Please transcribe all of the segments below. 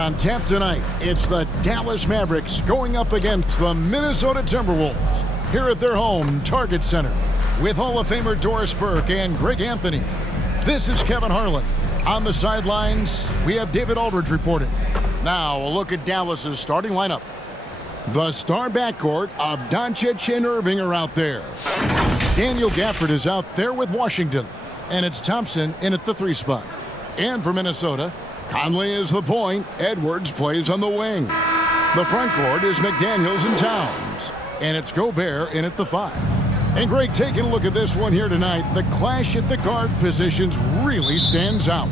On tap tonight, it's the Dallas Mavericks going up against the Minnesota Timberwolves here at their home Target Center with Hall of Famer Doris Burke and Greg Anthony. This is Kevin Harlan. On the sidelines, we have David Aldridge reporting. Now, a look at Dallas's starting lineup. The star backcourt of Doncic and Irving are out there. Daniel Gafford is out there with Washington, and it's Thompson in at the 3 spot. And for Minnesota, Conley is the point. Edwards plays on the wing. The front court is McDaniels and Towns. And it's Gobert in at the 5. And Greg, taking a look at this one here tonight, the clash at the guard positions really stands out.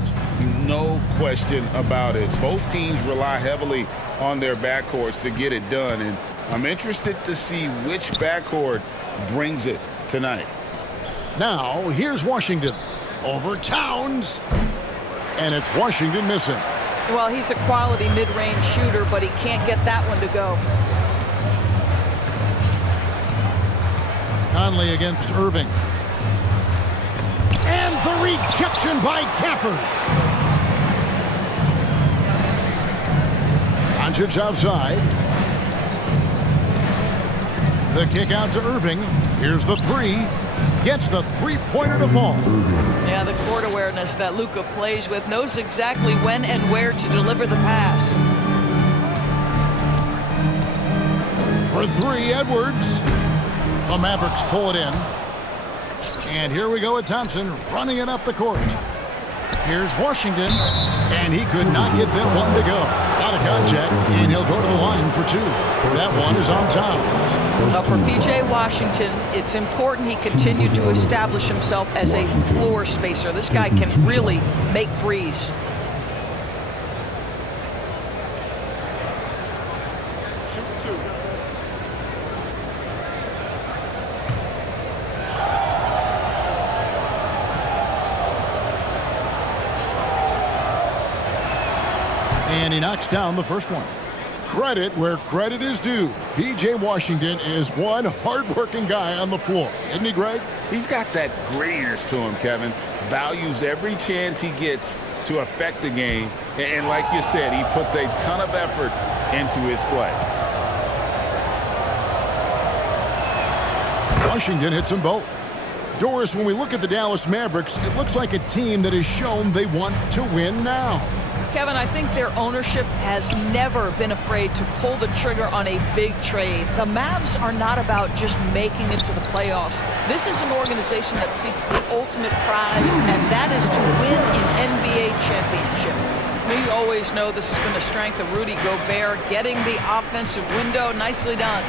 No question about it. Both teams rely heavily on their backcourts to get it done. And I'm interested to see which backcourt brings it tonight. Now, here's Washington over Towns. And it's Washington missing. Well, he's a quality mid-range shooter, but he can't get that one to go. Conley against Irving. And the rejection by Gafford. Doncic outside. The kick out to Irving. Here's the 3. Gets the 3-pointer to fall. Yeah, the court awareness that Luka plays with, knows exactly when and where to deliver the pass. For 3, Edwards. The Mavericks pull it in. And here we go with Thompson running it up the court. Here's Washington. And he could not get that one to go. Out of contact, and he'll go to the line for 2. That one is on Towns. Well, for P.J. Washington, it's important he continue to establish himself as a floor spacer. This guy can really make threes. And he knocks down the first one. Credit where credit is due. P.J. Washington is one hard-working guy on the floor. Isn't he, Greg? He's got that grittiness to him, Kevin. Values every chance he gets to affect the game. And like you said, he puts a ton of effort into his play. Washington hits them both. Doris, when we look at the Dallas Mavericks, it looks like a team that has shown they want to win now. Kevin, I think their ownership has never been afraid to pull the trigger on a big trade. The Mavs are not about just making it to the playoffs. This is an organization that seeks the ultimate prize, and that is to win an NBA championship. We always know this has been a strength of Rudy Gobert, getting the offensive window. Nicely done.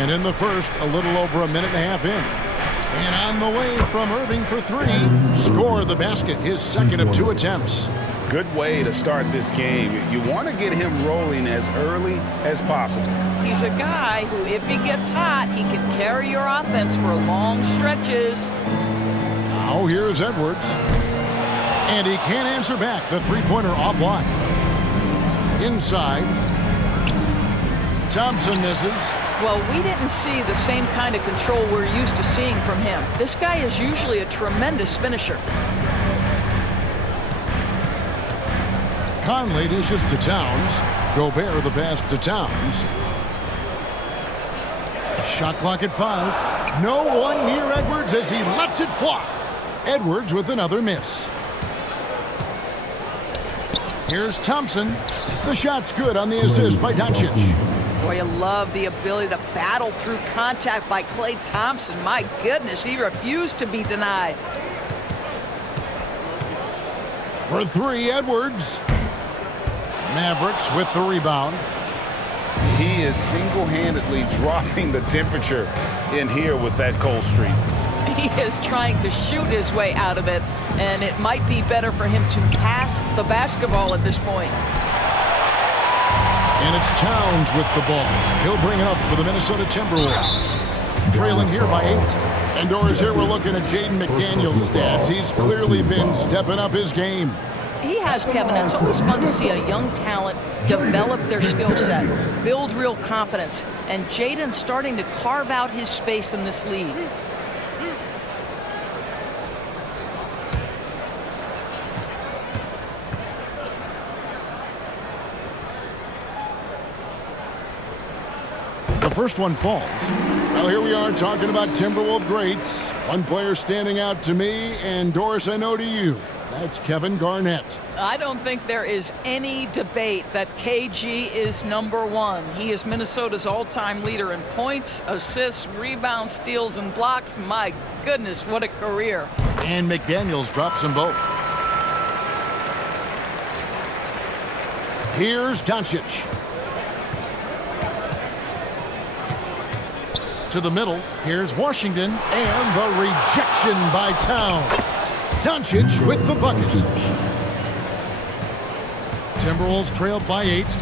And in the first, a little over a minute and a half in. And on the way from Irving for 3. Score the basket, his second of 2 attempts. Good way to start this game. You want to get him rolling as early as possible. He's a guy who, if he gets hot, he can carry your offense for long stretches. Now here's Edwards. And he can't answer back. The 3-pointer offline. Inside. Thompson misses. Well, we didn't see the same kind of control we're used to seeing from him. This guy is usually a tremendous finisher. Conley dishes to Towns. Gobert the pass to Towns. Shot clock at 5. No one near Edwards as he lets it fly. Edwards with another miss. Here's Thompson. The shot's good on the assist by Doncic. Boy, you love the ability to battle through contact by Klay Thompson. My goodness, he refused to be denied. For 3, Edwards. Mavericks with the rebound. He is single-handedly dropping the temperature in here with that cold streak. He is trying to shoot his way out of it, and it might be better for him to pass the basketball at this point. And it's Towns with the ball. He'll bring it up for the Minnesota Timberwolves. Trailing here by 8. And Doris, here we're looking at Jaden McDaniels' stats. He's clearly been stepping up his game. He has, Kevin. It's always fun to see a young talent develop their skill set, build real confidence. And Jaden's starting to carve out his space in this league. The first one falls. Well, here we are talking about Timberwolves greats. One player standing out to me, and Doris, I know to you. That's Kevin Garnett. I don't think there is any debate that KG is #1. He is Minnesota's all-time leader in points, assists, rebounds, steals, and blocks. My goodness, what a career. And McDaniels drops them both. Here's Doncic. To the middle, here's Washington, and the rejection by Towns. Doncic with the bucket. Timberwolves trailed by 8.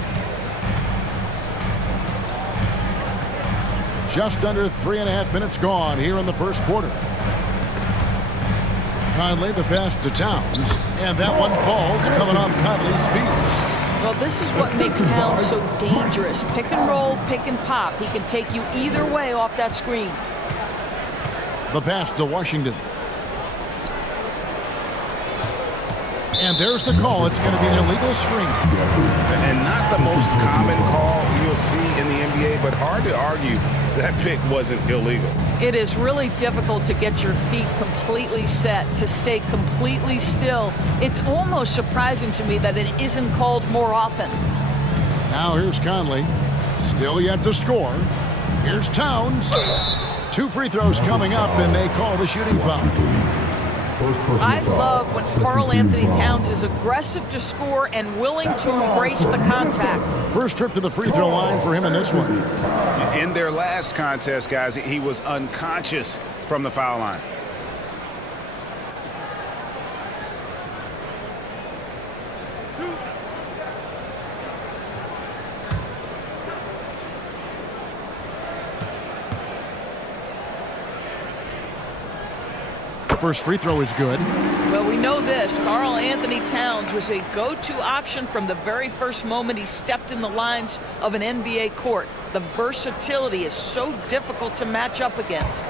Just under 3.5 minutes gone here in the first quarter. Conley the pass to Towns, and that one falls coming off Conley's feet. Well, this is what makes Towns so dangerous. Pick and roll, pick and pop. He can take you either way off that screen. The pass to Washington. And there's the call. It's going to be an illegal screen. And not the most common call you'll see in the NBA, but hard to argue that pick wasn't illegal. It is really difficult to get your feet completely set, to stay completely still. It's almost surprising to me that it isn't called more often. Now here's Conley. Still yet to score. Here's Towns. 2 free throws coming up, and they call the shooting foul. I love when Karl Anthony Towns is aggressive to score and willing to embrace the contact. First trip to the free throw line for him in this one. In their last contest, guys, he was unconscious from the foul line. First free throw is good. Well, we know this. Karl Anthony Towns was a go-to option from the very first moment he stepped in the lines of an NBA court. The versatility is so difficult to match up against.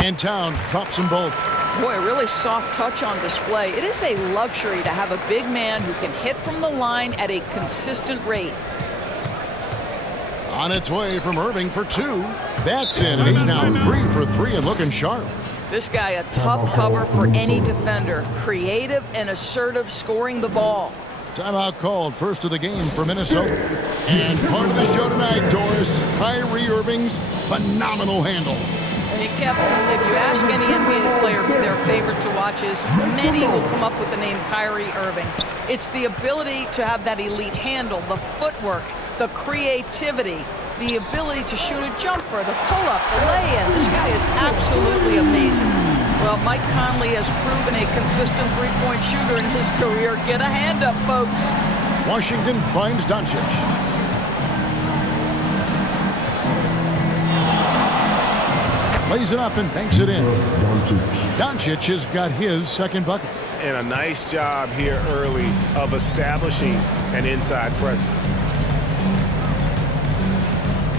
And Towns drops them both. Boy, a really soft touch on display. It is a luxury to have a big man who can hit from the line at a consistent rate. On its way from Irving for 2. That's in, and he's now 3 for 3 and looking sharp. This guy, a tough cover for any defender. Creative and assertive scoring the ball. Timeout called, first of the game for Minnesota. And part of the show tonight, Doris, Kyrie Irving's phenomenal handle. Hey, Kevin, if you ask any NBA player who their favorite to watch is, many will come up with the name Kyrie Irving. It's the ability to have that elite handle, the footwork, the creativity, the ability to shoot a jumper, the pull-up, the lay-in. This guy is absolutely amazing. Well, Mike Conley has proven a consistent three-point shooter in his career. Get a hand up, folks. Washington finds Doncic. Lays it up and banks it in. Doncic has got his second bucket. And a nice job here early of establishing an inside presence.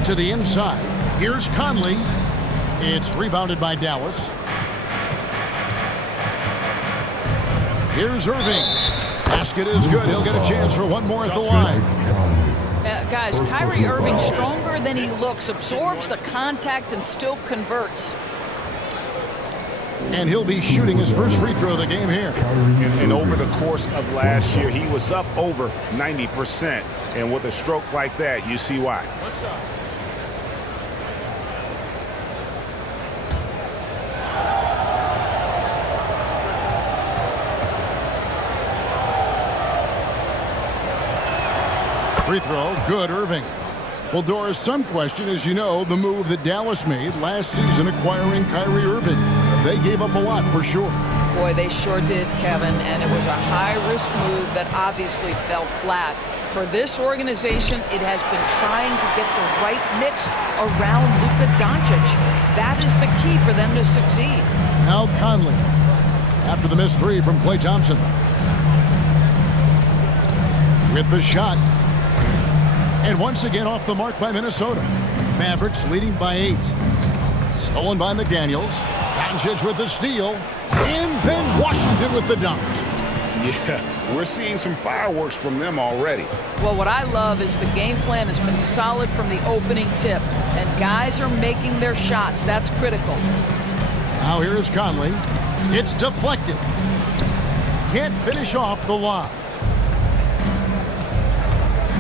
To the inside. Here's Conley. It's rebounded by Dallas. Here's Irving. Basket is good. He'll get a chance for one more at the line. Guys, Kyrie Irving, stronger than he looks, absorbs the contact and still converts. And he'll be shooting his first free throw of the game here. And over the course of last year, he was up over 90%. And with a stroke like that, you see why. What's up? Free throw, good, Irving. Well, Doris, some question, as you know, the move that Dallas made last season acquiring Kyrie Irving. They gave up a lot for sure. Boy, they sure did, Kevin, and it was a high-risk move that obviously fell flat. For this organization, it has been trying to get the right mix around Luka Doncic. That is the key for them to succeed. Now Conley, after the missed 3 from Klay Thompson. With the shot. And once again off the mark by Minnesota. Mavericks leading by 8. Stolen by McDaniels. Doncic with the steal. And then Washington with the dunk. Yeah, we're seeing some fireworks from them already. Well, what I love is the game plan has been solid from the opening tip, and guys are making their shots. That's critical. Now here is Conley. It's deflected. Can't finish off the lob.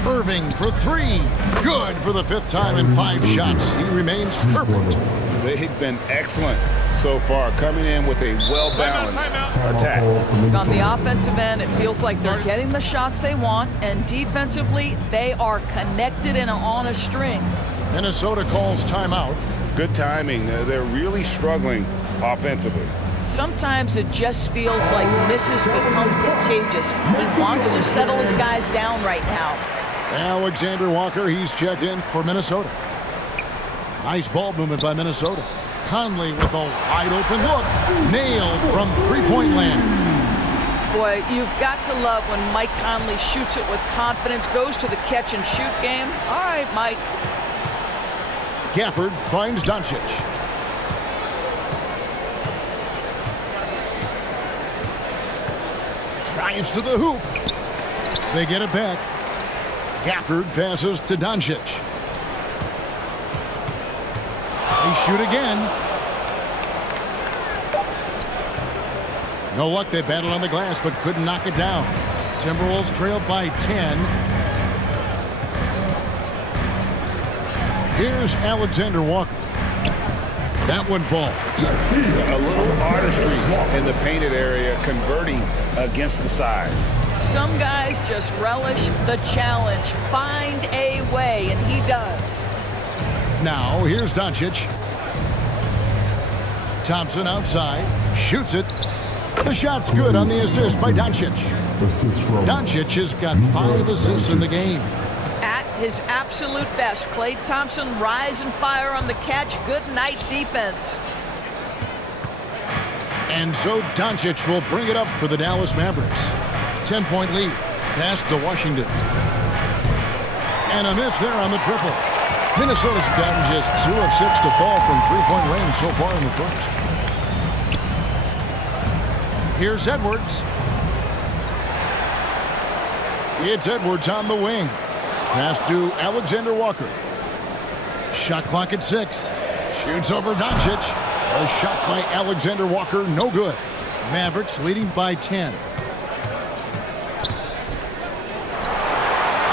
Irving for three. Good for the fifth time in 5 shots. He remains perfect. They've been excellent so far, coming in with a well-balanced attack. On the offensive end, it feels like they're getting the shots they want, and defensively, they are connected and on a string. Minnesota calls timeout. Good timing. They're really struggling offensively. Sometimes it just feels like misses become contagious. He wants to settle his guys down right now. Alexander Walker, he's checked in for Minnesota. Nice ball movement by Minnesota. Conley with a wide open look. Nailed from three-point land. Boy, you've got to love when Mike Conley shoots it with confidence, goes to the catch and shoot game. All right, Mike. Gafford finds Doncic. Drives to the hoop. They get it back. Gafford passes to Doncic. They shoot again. No luck. They battled on the glass but couldn't knock it down. Timberwolves trailed by 10. Here's Alexander Walker. That one falls. A little artistry in the painted area, converting against the size. Some guys just relish the challenge. Find a way, and he does. Now, here's Doncic. Thompson outside. Shoots it. The shot's good on the assist by Doncic. Doncic has got 5 assists in the game. At his absolute best, Klay Thompson rise and fire on the catch. Good night defense. And so Doncic will bring it up for the Dallas Mavericks. 10-point lead. Pass to Washington. And a miss there on the triple. Minnesota's gotten just 2 of 6 to fall from three-point range so far in the first. Here's Edwards. It's Edwards on the wing. Pass to Alexander Walker. Shot clock at 6. Shoots over Doncic. A shot by Alexander Walker, no good. Mavericks leading by 10.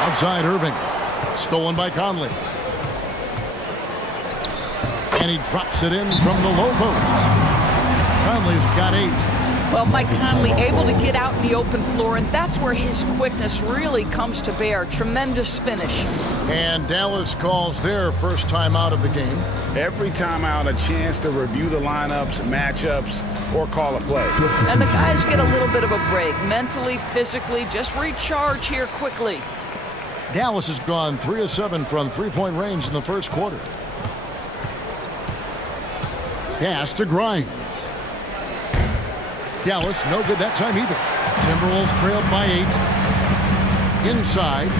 Outside Irving. Stolen by Conley. And he drops it in from the low post. Conley's got 8. Well, Mike Conley able to get out in the open floor, and that's where his quickness really comes to bear. Tremendous finish. And Dallas calls their first time out of the game. Every time out, a chance to review the lineups, matchups, or call a play. And the guys get a little bit of a break. Mentally, physically, just recharge here quickly. Dallas has gone 3 of 7 from three-point range in the first quarter. Pass to Grimes. Dallas, no good that time either. Timberwolves trailed by 8. Inside.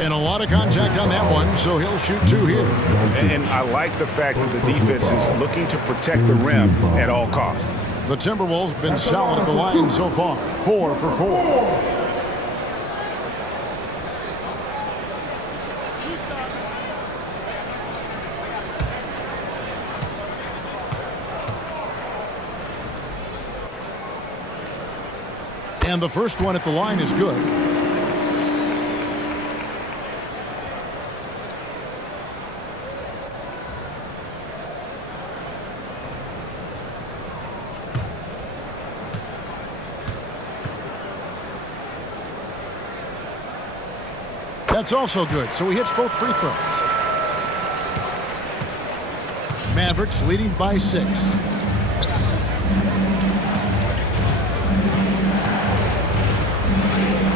And a lot of contact on that one, so he'll shoot 2 here. And I like the fact that the defense is looking to protect the rim at all costs. The Timberwolves been solid at the line so far. 4 for 4. And the first one at the line is good. That's also good, so he hits both free throws. Mavericks leading by 6.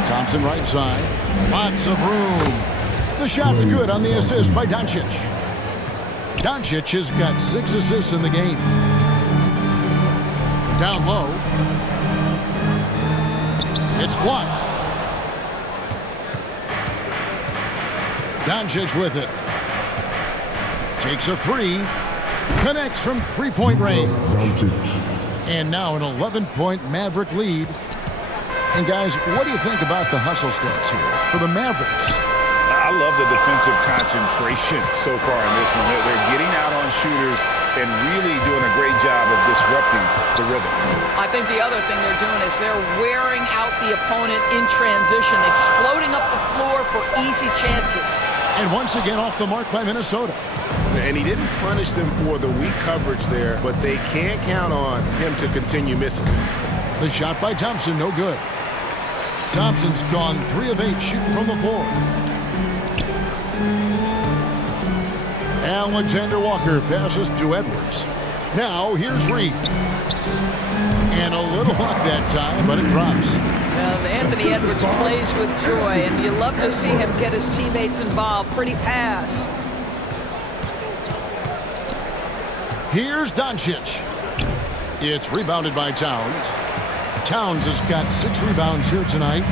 Thompson right side. Lots of room. The shot's good on the assist by Doncic. Doncic has got 6 assists in the game. Down low. It's blocked. Doncic with it. Takes a 3. Connects from three-point range. And now an 11-point Maverick lead. And guys, what do you think about the hustle stats here for the Mavericks? I love the defensive concentration so far in this one. They're getting out on shooters and really doing a great job of disrupting the rhythm. I think the other thing they're doing is they're wearing out the opponent in transition, exploding up the floor for easy chances. And once again off the mark by Minnesota. And he didn't punish them for the weak coverage there, but they can't count on him to continue missing. The shot by Thompson, no good. Thompson's gone 3 of 8 shooting from the floor. Alexander Walker passes to Edwards. Now here's Reed. And a little luck that time, but it drops. Well, Anthony Edwards plays with joy, and you love to see him get his teammates involved. Pretty pass. Here's Doncic. It's rebounded by Towns. Towns has got 6 rebounds here tonight.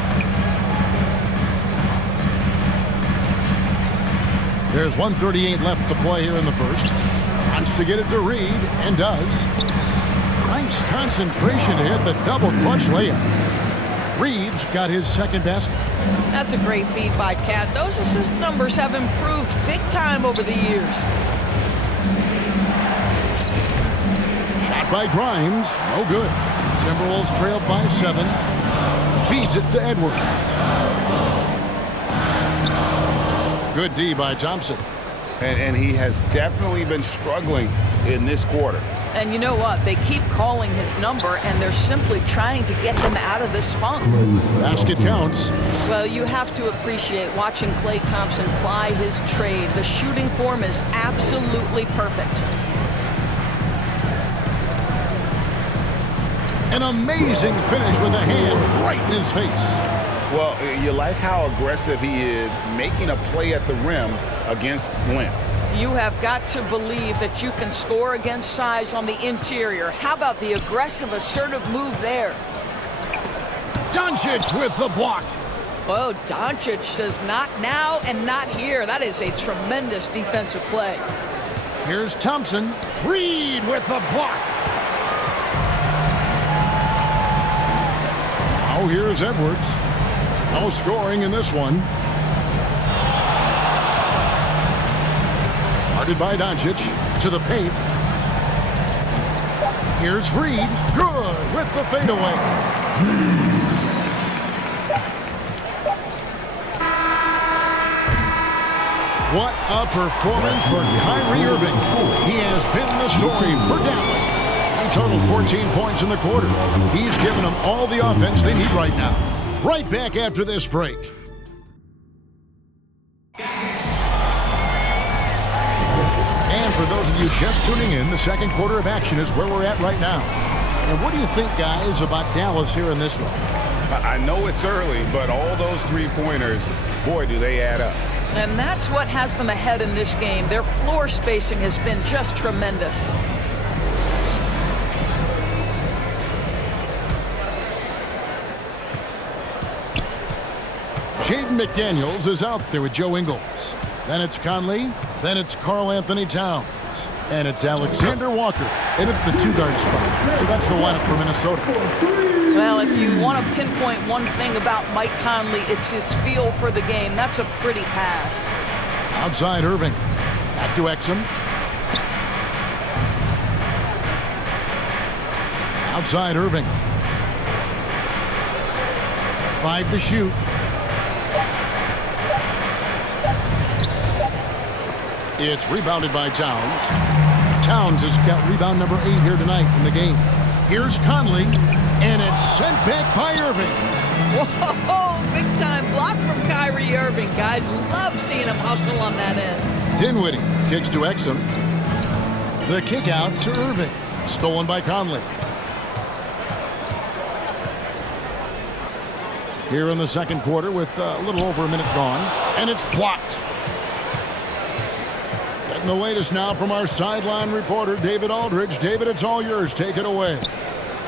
There's 1:38 left to play here in the first. Wants to get it to Reed, and does. Nice concentration to hit the double clutch layup. Reed's got his second basket. That's a great feed by Cat. Those assist numbers have improved big time over the years. Shot by Grimes, no good. Timberwolves trailed by 7. Feeds it to Edwards. Good D by Thompson. And he has definitely been struggling in this quarter. And you know what? They keep calling his number, and they're simply trying to get him out of this funk. Basket counts. Well, you have to appreciate watching Klay Thompson ply his trade. The shooting form is absolutely perfect. An amazing finish with a hand right in his face. Well, you like how aggressive he is making a play at the rim against length. You have got to believe that you can score against size on the interior. How about the aggressive, assertive move there? Doncic with the block. Oh, Doncic says not now and not here. That is a tremendous defensive play. Here's Thompson. Reed with the block. Now here's Edwards. No scoring in this one. Guarded by Doncic to the paint. Here's Reed. Good with the fadeaway. What a performance for Kyrie Irving. He has been the story for Dallas. He totaled 14 points in the quarter. He's given them all the offense they need right now. Right back after this break. And for those of you just tuning in, the second quarter of action is where we're at right now. And what do you think, guys, about Dallas here in this one? I know it's early, but all those three-pointers, boy, do they add up. And that's what has them ahead in this game. Their floor spacing has been just tremendous. Jaden McDaniels is out there with Joe Ingles. Then it's Conley. Then it's Karl Anthony Towns. And it's Alexander Walker in at the 2-guard spot. So that's the lineup for Minnesota. Well, if you want to pinpoint one thing about Mike Conley, it's his feel for the game. That's a pretty pass. Outside Irving. Back to Exum. Outside Irving. 5 to shoot. It's rebounded by Towns. Towns has got rebound number 8 here tonight in the game. Here's Conley, and it's sent back by Irving. Whoa, big-time block from Kyrie Irving. Guys, love seeing him hustle on that end. Dinwiddie kicks to Exum. The kick out to Irving. Stolen by Conley. Here in the second quarter with a little over a minute gone. And it's blocked. Getting the latest now from our sideline reporter, David Aldridge. David, it's all yours. Take it away.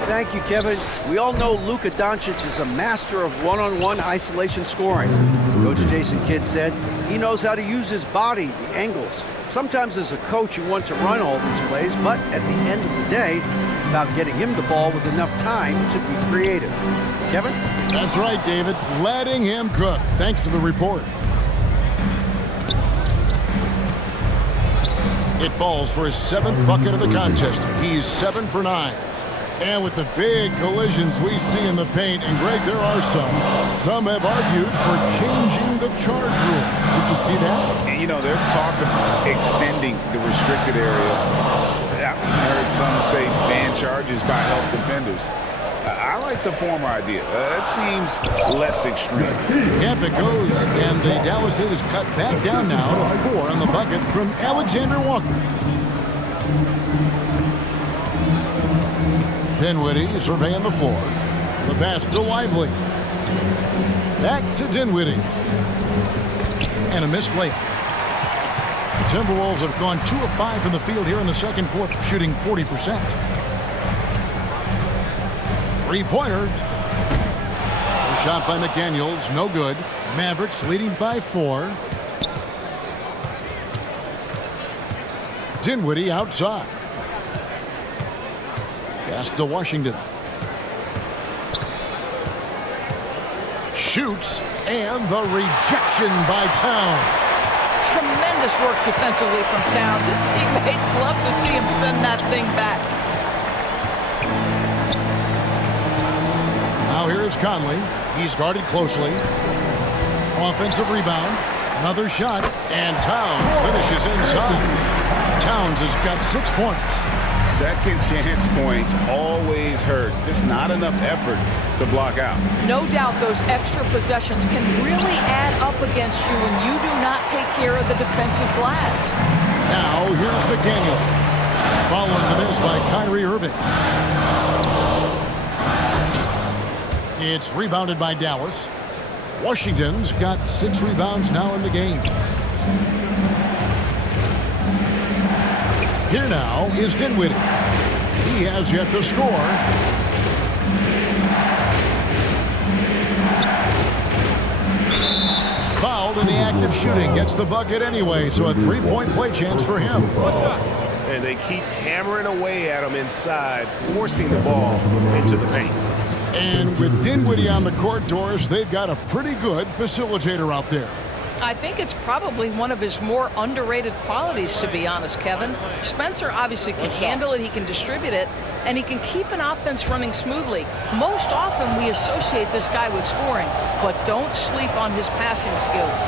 Thank you, Kevin. We all know Luka Doncic is a master of one-on-one isolation scoring. Coach Jason Kidd said he knows how to use his body, the angles. Sometimes as a coach you want to run all these plays, but at the end of the day, it's about getting him the ball with enough time to be creative. Kevin? That's right, David. Letting him cook. Thanks to the report. It falls for his 7th bucket of the contest. He's 7 for 9. And with the big collisions we see in the paint, and Greg, there are some have argued for changing the charge rule. Did you see that? And, you know, there's talk of extending the restricted area. I heard some say ban charges by help defenders. I like the former idea. It seems less extreme. Yep, it goes, and the Dallas Heat is cut back down now to 4 on the bucket from Alexander Walker. Dinwiddie surveying the floor. The pass to Lively. Back to Dinwiddie. And a missed layup. The Timberwolves have gone 2 of 5 from the field here in the second quarter, shooting 40%. Three-pointer. Shot by McDaniels, no good. Mavericks leading by 4. Dinwiddie outside. Pass to Washington. Shoots, and the rejection by Towns. Tremendous work defensively from Towns. His teammates love to see him send that thing back. Now here is Conley. He's guarded closely. Offensive rebound. Another shot, and Towns finishes inside. Towns has got 6 points. Second chance points always hurt. Just not enough effort to block out. No doubt those extra possessions can really add up against you when you do not take care of the defensive glass. Now here's McDaniels. Following the miss by Kyrie Irving. It's rebounded by Dallas. Washington's got 6 rebounds now in the game. Here now is Dinwiddie. He has yet to score. Fouled in the act of shooting. Gets the bucket anyway, so a 3-point play chance for him. What's up? And they keep hammering away at him inside, forcing the ball into the paint. And with Dinwiddie on the court, Doris, they've got a pretty good facilitator out there. I think it's probably one of his more underrated qualities, to be honest, Kevin. Spencer obviously can handle it, he can distribute it, and he can keep an offense running smoothly. Most often we associate this guy with scoring, but don't sleep on his passing skills.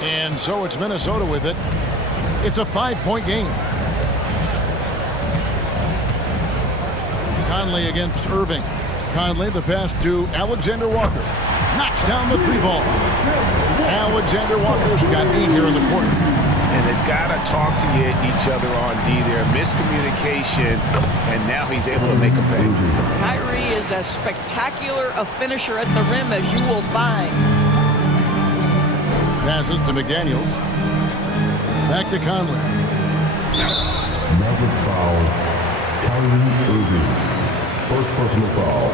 And so it's Minnesota with it. It's a 5-point game. Conley against Irving. Conley, the pass to Alexander Walker. Knocks down the 3-ball. Alexander Walker's got 8 here in the quarter. And they've got to talk to each other on D there. Miscommunication, and now he's able to make a pay. Kyrie is as spectacular a finisher at the rim as you will find. Passes to McDaniels. Back to Conley. Mavericks foul. Kyrie Irving. First personal foul.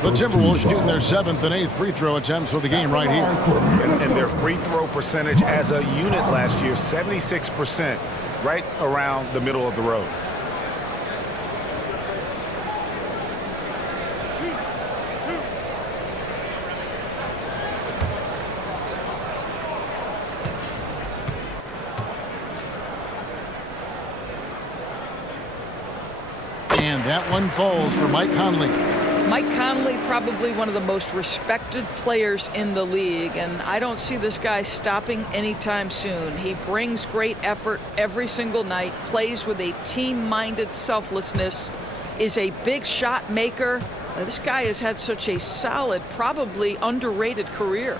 The Timberwolves shooting their 7th and 8th free throw attempts for the game right here. And their free throw percentage as a unit last year, 76%, right around the middle of the road. And that one falls for Mike Conley. Mike Conley, probably one of the most respected players in the league, and I don't see this guy stopping anytime soon. He brings great effort every single night, plays with a team-minded selflessness, is a big shot maker. This guy has had such a solid, probably underrated career.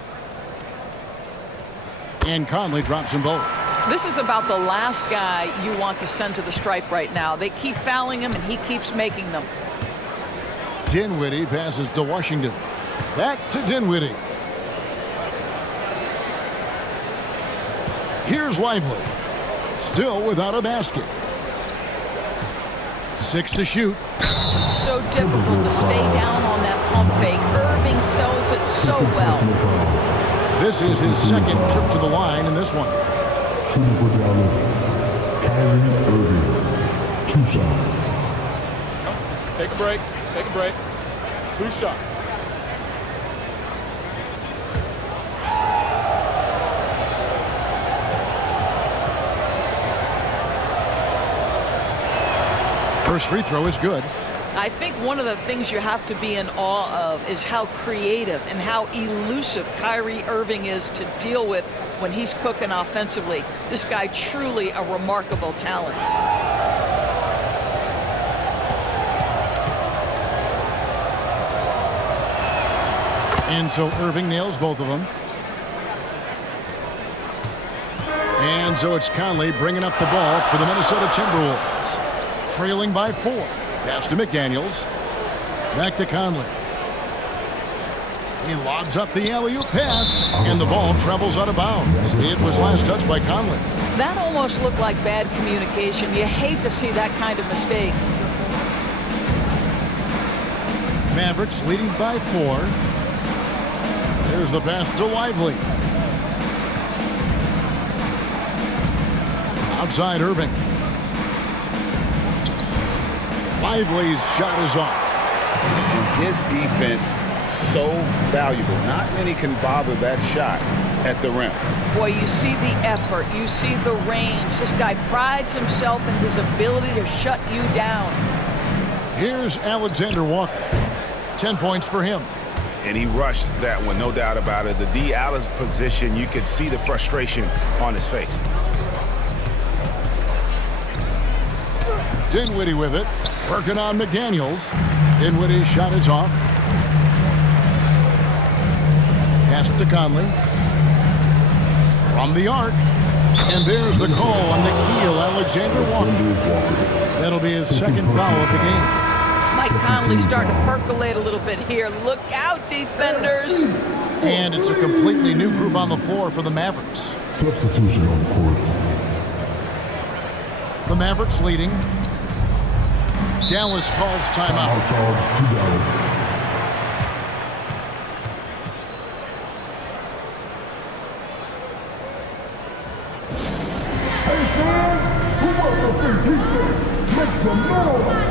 And Conley drops them both. This is about the last guy you want to send to the stripe right now. They keep fouling him, and he keeps making them. Dinwiddie passes to Washington. Back to Dinwiddie. Here's Lively. Still without a basket. 6 to shoot. So difficult to stay down on that pump fake. Irving sells it so well. This is his 2nd trip to the line in this one. Shooting for Dallas, Kyrie Irving. 2 shots. Take a break. Take a break. 2 shots. First free throw is good. I think one of the things you have to be in awe of is how creative and how elusive Kyrie Irving is to deal with when he's cooking offensively. This guy truly a remarkable talent. And so Irving nails both of them. And so it's Conley bringing up the ball for the Minnesota Timberwolves. Trailing by 4. Pass to McDaniels. Back to Conley. He lobs up the alley-oop pass, and the ball travels out of bounds. It was last touched by Conley. That almost looked like bad communication. You hate to see that kind of mistake. Mavericks leading by 4. There's the pass to Lively. Outside Irving. Lively's shot is off. And his defense so valuable. Not many can bother that shot at the rim. Boy, you see the effort. You see the range. This guy prides himself in his ability to shut you down. Here's Alexander Walker. 10 points for him. And he rushed that one, no doubt about it. The D out of position, you could see the frustration on his face. Dinwiddie with it. Working on McDaniels. Dinwiddie's shot is off. Pass to Conley. From the arc. And there's the call on Nickeil Alexander-Walker. That'll be his second foul of the game. Mike Conley starting to percolate a little bit here. Look out, defenders. And it's a completely new group on the floor for the Mavericks. Substitution on the court. The Mavericks leading. Dallas calls timeout. Foul charge to Dallas. Hey fans, who wants a free t-shirt? Make some noise.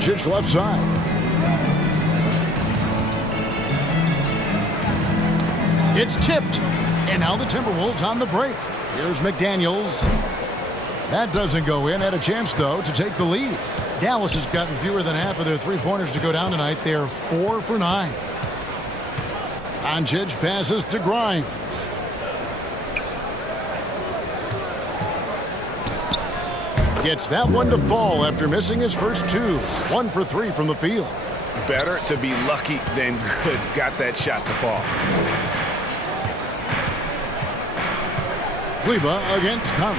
Doncic left side. It's tipped. And now the Timberwolves on the break. Here's McDaniels. That doesn't go in. Had a chance, though, to take the lead. Dallas has gotten fewer than half of their three-pointers to go down tonight. They're 4 for 9. Doncic passes to Grimes. Gets that one to fall after missing his first 2. 1 for 3 from the field. Better to be lucky than good. Got that shot to fall. Kleber against Conley.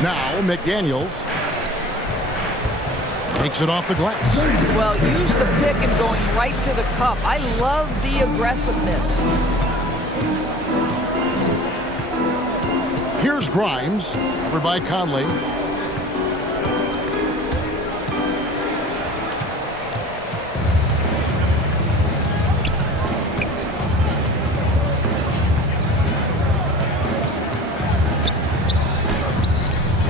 Now McDaniels takes it off the glass. Well, use the pick and going right to the cup. I love the aggressiveness. Here's Grimes, covered by Conley.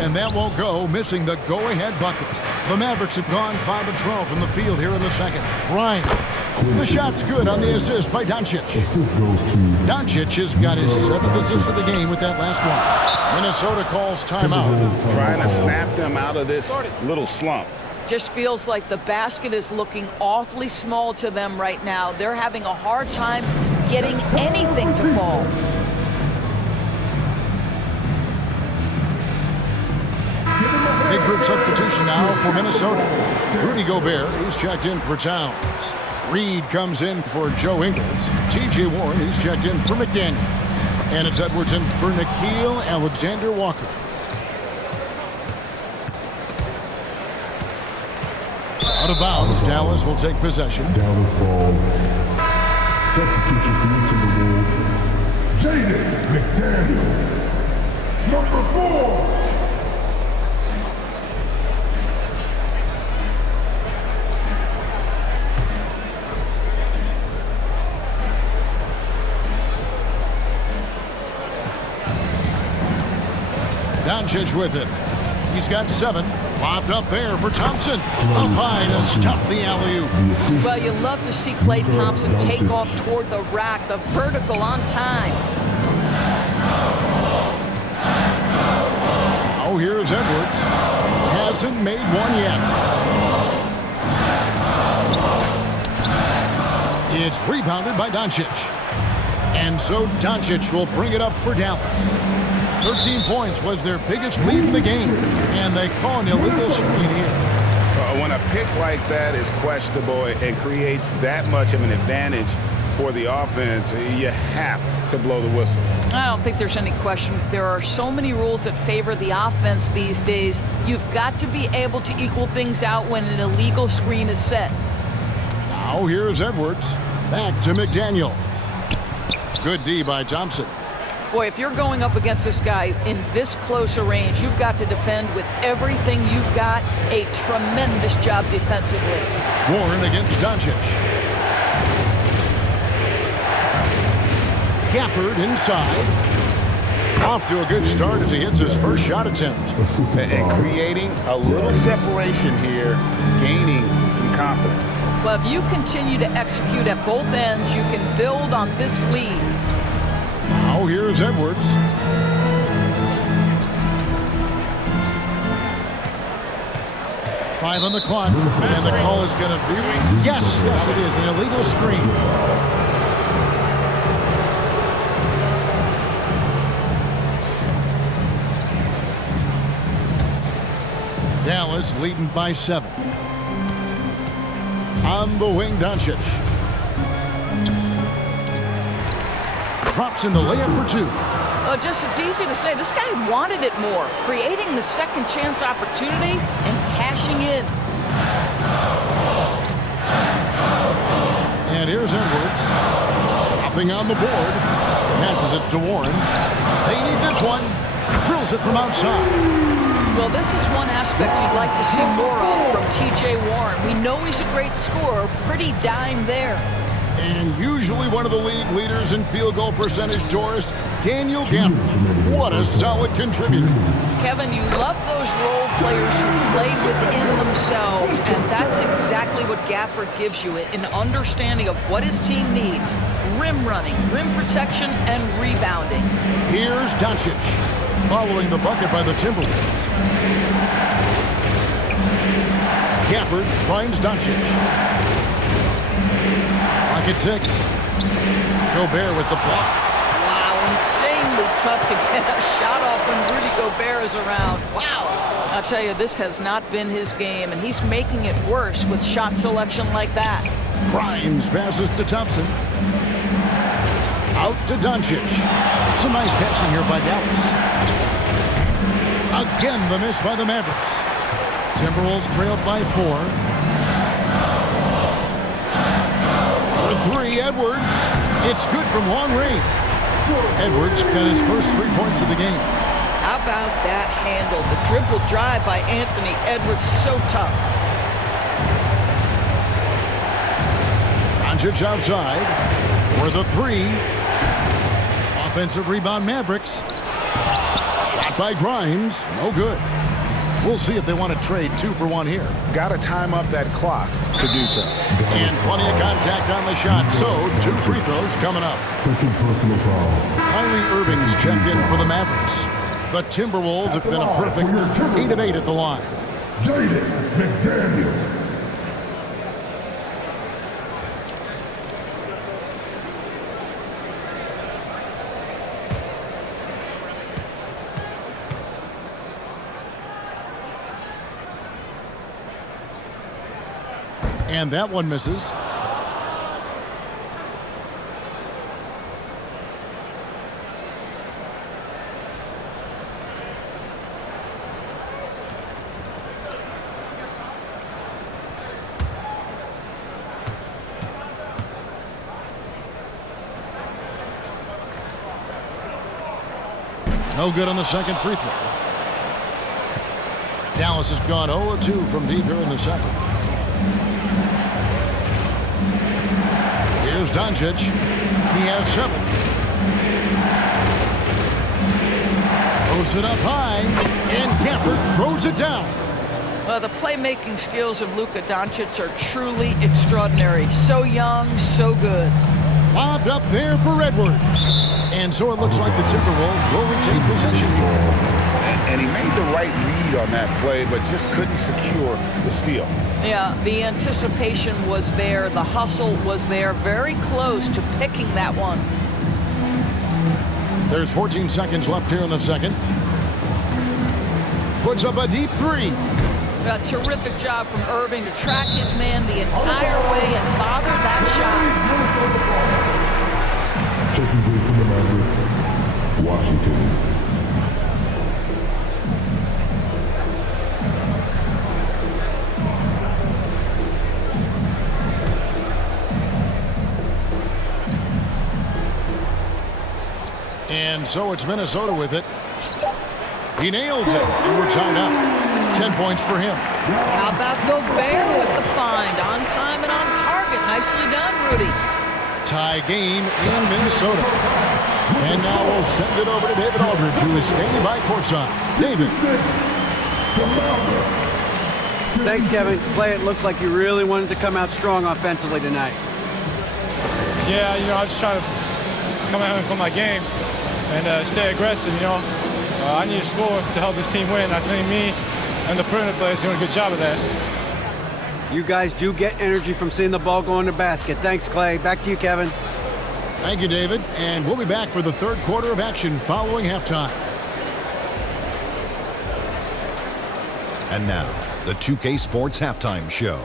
And that won't go, missing the go-ahead bucket. The Mavericks have gone 5 of 12 from the field here in the second. Grimes. The shot's good on the assist by Doncic. Assist goes to Doncic has got his 7th assist of the game with that last one. Minnesota calls timeout. Trying to snap them out of this little slump. Just feels like the basket is looking awfully small to them right now. They're having a hard time getting anything to fall. Big group substitution now for Minnesota. Rudy Gobert, he's checked in for Towns. Reed comes in for Joe Ingles. T.J. Warren, he's checked in for McDaniels. And it's Edwards in for Nickeil Alexander-Walker. Out of bounds, Dallas will take possession. Dallas ball. Substitution for the McDaniels. Number 4. Doncic with it. He's got 7. Lobbed up there for Thompson. Up high to stuff the alley-oop. Well, you love to see Klay Thompson take off toward the rack, the vertical on time. Oh, here's Edwards. Hasn't made one yet. It's rebounded by Doncic. And so Doncic will bring it up for Dallas. 13 points was their biggest lead in the game, and they call an illegal screen here. When a pick like that is questionable and creates that much of an advantage for the offense, you have to blow the whistle. I don't think there's any question. There are so many rules that favor the offense these days. You've got to be able to equal things out when an illegal screen is set. Now here's Edwards. Back to McDaniels. Good D by Thompson. Boy, if you're going up against this guy in this close a range, you've got to defend with everything you've got. A tremendous job defensively. Warren against Doncic. Gafford inside. Off to a good start as he hits his first shot attempt. And creating a little separation here, gaining some confidence. Well, if you continue to execute at both ends, you can build on this lead. Now here's Edwards. Five on the clock, and the call is going to be... Yes, it is, an illegal screen. Dallas leading by 7. On the wing, Doncic. Drops in the layup for 2. Well, it's easy to say. This guy wanted it more, creating the second chance opportunity and cashing in. And here's Edwards. Nothing on the board. Passes it to Warren. They need this one. Drills it from outside. Well, this is one aspect you'd like to see more of from T.J. Warren. We know he's a great scorer. Pretty dime there. And usually one of the league leaders in field goal percentage, Doris, Daniel Gafford. What a solid contributor. Kevin, you love those role players who play within themselves, and that's exactly what Gafford gives you, an understanding of what his team needs. Rim running, rim protection, and rebounding. Here's Doncic, following the bucket by the Timberwolves. Gafford finds Doncic. At 6. Gobert with the block. Wow, insanely tough to get a shot off when Rudy Gobert is around. Wow. I'll tell you, this has not been his game, and he's making it worse with shot selection like that. Grimes passes to Thompson. Out to Doncic. Some nice passing here by Dallas. Again, the miss by the Mavericks. Timberwolves trailed by 4. 3, Edwards. It's good from long range. Edwards got his first 3 points of the game. How about that handle? The dribble drive by Anthony Edwards, so tough. Doncic outside for the 3. Offensive rebound, Mavericks. Shot by Grimes, no good. We'll see if they want to trade 2 for 1 here. Got to time up that clock to do so. And plenty of contact on the shot, so 2 free throws coming up. Second personal foul. Kyrie Irving's checked in for the Mavericks. The Timberwolves have been a perfect 8 of 8 at the line. Jaden McDaniels. And that one misses. No good on the second free throw. Dallas has gone 0-2 from deep here in the second. Here's Doncic. He has 7. Throws it up high, and Gafford throws it down. Well, the playmaking skills of Luka Doncic are truly extraordinary. So young, so good. Lobbed up there for Edwards. And so it looks like the Timberwolves will retain possession here. And he made the right read on that play, but just couldn't secure the steal. Yeah, the anticipation was there. The hustle was there. Very close to picking that one. There's 14 seconds left here in the second. Puts up a deep 3. A terrific job from Irving to track his man the entire way and bother that shot. Taking away from the Mavericks, Washington. And so it's Minnesota with it. He nails it, and we're tied up. 10 points for him. How about Gobert with the find? On time and on target. Nicely done, Rudy. Tie game in Minnesota. And now we'll send it over to David Aldridge, who is standing by courtside. David. Thanks, Kevin. Play, it looked like you really wanted to come out strong offensively tonight. Yeah, I was just trying to come out and play my game and stay aggressive, I need to score to help this team win. I think me and the perimeter players doing a good job of that. You guys do get energy from seeing the ball go in the basket. Thanks, Clay. Back to you, Kevin. Thank you, David. And we'll be back for the third quarter of action following halftime. And now, the 2K Sports Halftime Show.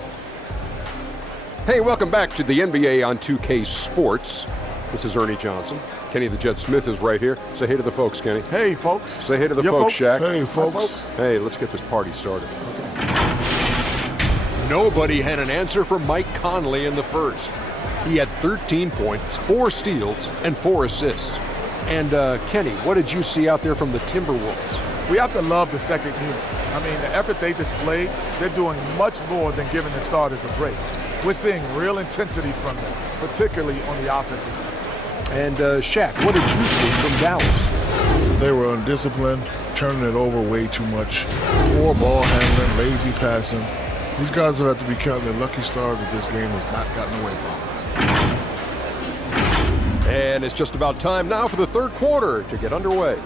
Hey, welcome back to the NBA on 2K Sports. This is Ernie Johnson. Kenny the Jet Smith is right here. Say hey to the folks, Kenny. Hey, folks. Say hey to the folks, Shaq. Hey, folks. Hey, let's get this party started. Nobody had an answer for Mike Conley in the first. He had 13 points, 4 steals, and 4 assists. And, Kenny, what did you see out there from the Timberwolves? We have to love the second unit. I mean, the effort they displayed, they're doing much more than giving the starters a break. We're seeing real intensity from them, particularly on the offensive end. And, Shaq, what did you see from Dallas? They were undisciplined, turning it over way too much. Poor ball handling, lazy passing. These guys will have to be counting their lucky stars that this game has not gotten away from. And it's just about time now for the third quarter to get underway.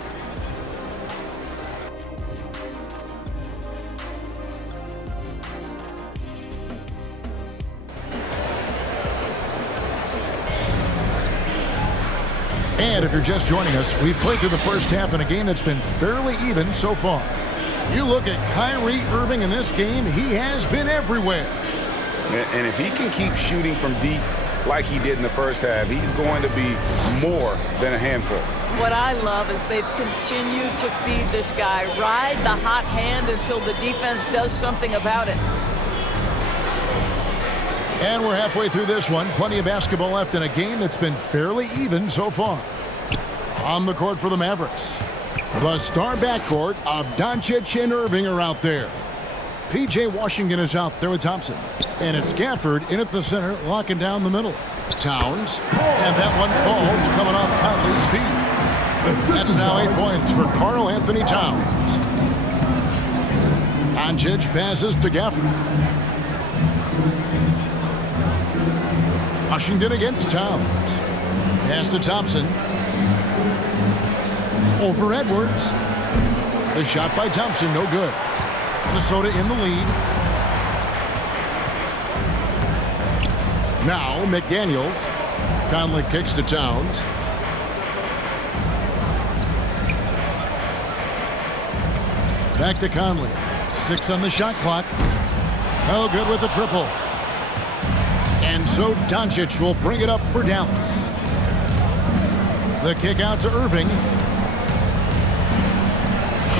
And if you're just joining us, we've played through the first half in a game that's been fairly even so far. You look at Kyrie Irving in this game, he has been everywhere. And if he can keep shooting from deep like he did in the first half, he's going to be more than a handful. What I love is they've continued to feed this guy. Ride the hot hand until the defense does something about it. And we're halfway through this one. Plenty of basketball left in a game that's been fairly even so far. On the court for the Mavericks, the star backcourt of Doncic and Irving are out there. P.J. Washington is out there with Thompson. And it's Gafford in at the center, locking down the middle. Towns, and that one falls coming off Conley's feet. That's now 8 points for Karl Anthony Towns. Doncic passes to Gafford. Washington against Towns. Pass to Thompson. Over Edwards. The shot by Thompson, no good. Minnesota in the lead. Now McDaniels. Conley kicks to Towns. Back to Conley. 6 on the shot clock. No good with the triple. And so Doncic will bring it up for Dallas. The kick out to Irving.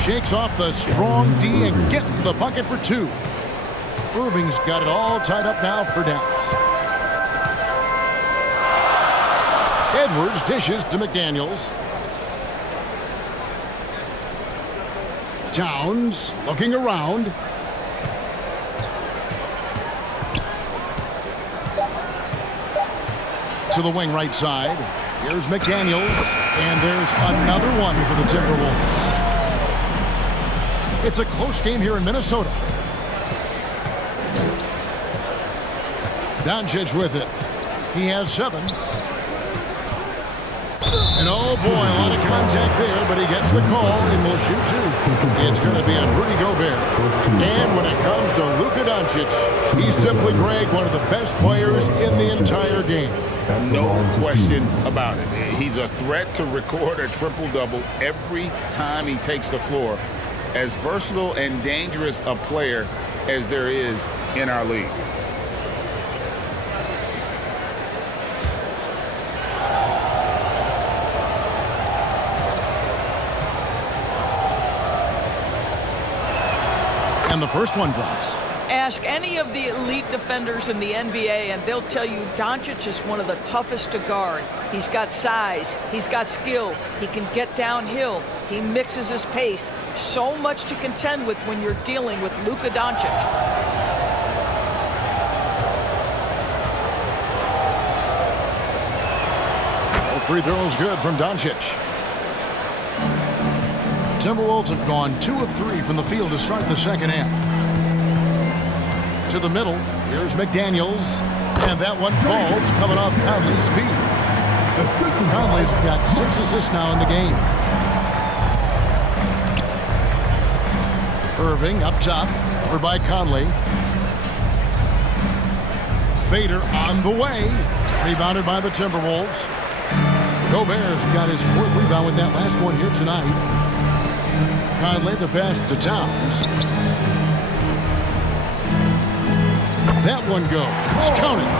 Shakes off the strong D and gets to the bucket for 2. Irving's got it all tied up now for Dallas. Edwards dishes to McDaniels. Towns looking around. To the wing right side. Here's McDaniels, and there's another one for the Timberwolves. It's a close game here in Minnesota. Doncic with it. He has 7. And oh boy, a lot of contact there, but he gets the call and will shoot 2. It's going to be on Rudy Gobert. And when it comes to Luka Doncic, he's simply, Greg, one of the best players in the entire game. No question about it. He's a threat to record a triple-double every time he takes the floor. As versatile and dangerous a player as there is in our league. And the first one drops. Ask any of the elite defenders in the NBA, and they'll tell you Doncic is one of the toughest to guard. He's got size. He's got skill. He can get downhill. He mixes his pace. So much to contend with when you're dealing with Luka Doncic. Free throws good from Doncic. The Timberwolves have gone 2 of 3 from the field to start the second half. To the middle, here's McDaniels, and that one falls coming off Conley's feet. Conley's got 6 assists now in the game. Irving up top, over by Conley. Fader on the way, rebounded by the Timberwolves. Gobert's got his 4th rebound with that last one here tonight. Conley the pass to Towns. That one goes. Count it.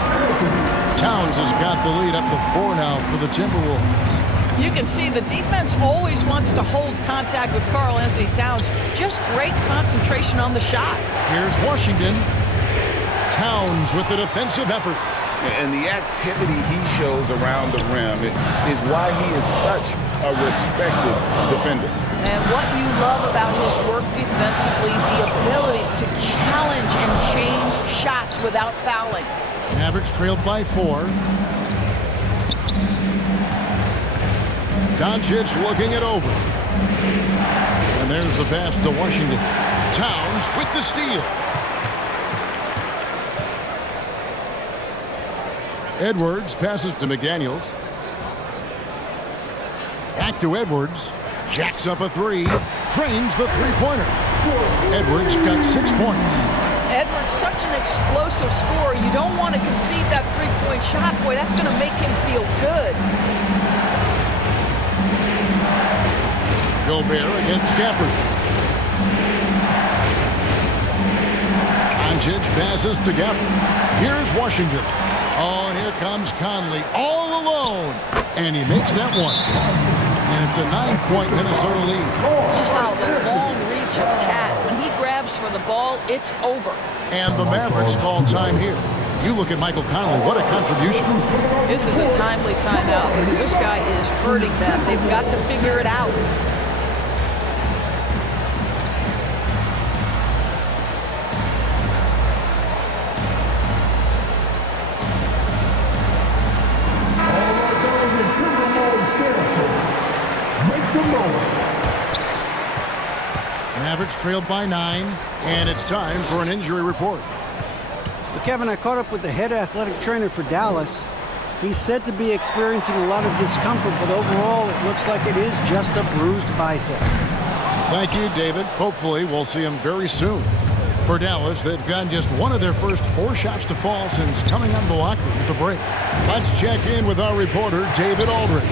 Towns has got the lead up to 4 now for the Timberwolves. You can see the defense always wants to hold contact with Karl-Anthony Towns. Just great concentration on the shot. Here's Washington. Towns with the defensive effort. And the activity he shows around the rim is why he is such a respected defender. And what you love about his work defensively, the ability to challenge and change shots without fouling. Mavericks trailed by 4. Doncic looking it over. And there's the pass to Washington. Towns with the steal. Edwards passes to McDaniels. Back to Edwards. Jacks up a 3. Drains the 3-pointer. Edwards got 6 points. Edwards, such an explosive scorer. You don't want to concede that 3-point shot. Boy, that's going to make him feel good. Gobert against Gafford. Doncic passes to Gafford. Here's Washington. Oh, and here comes Conley all alone. And he makes that one. And it's a 9-point Minnesota lead. Wow, the long reach of Cat. When he grabs for the ball, it's over. And the Mavericks call time here. You look at Michael Conley, what a contribution. This is a timely timeout because this guy is hurting them. They've got to figure it out. Mavericks trailed by 9, and it's time for an injury report. Well, Kevin, I caught up with the head athletic trainer for Dallas. He's said to be experiencing a lot of discomfort, but overall it looks like it is just a bruised bicep. Thank you, David. Hopefully we'll see him very soon. For Dallas, they've gotten just one of their first 4 shots to fall since coming out of the locker room at the break. Let's check in with our reporter, David Aldridge.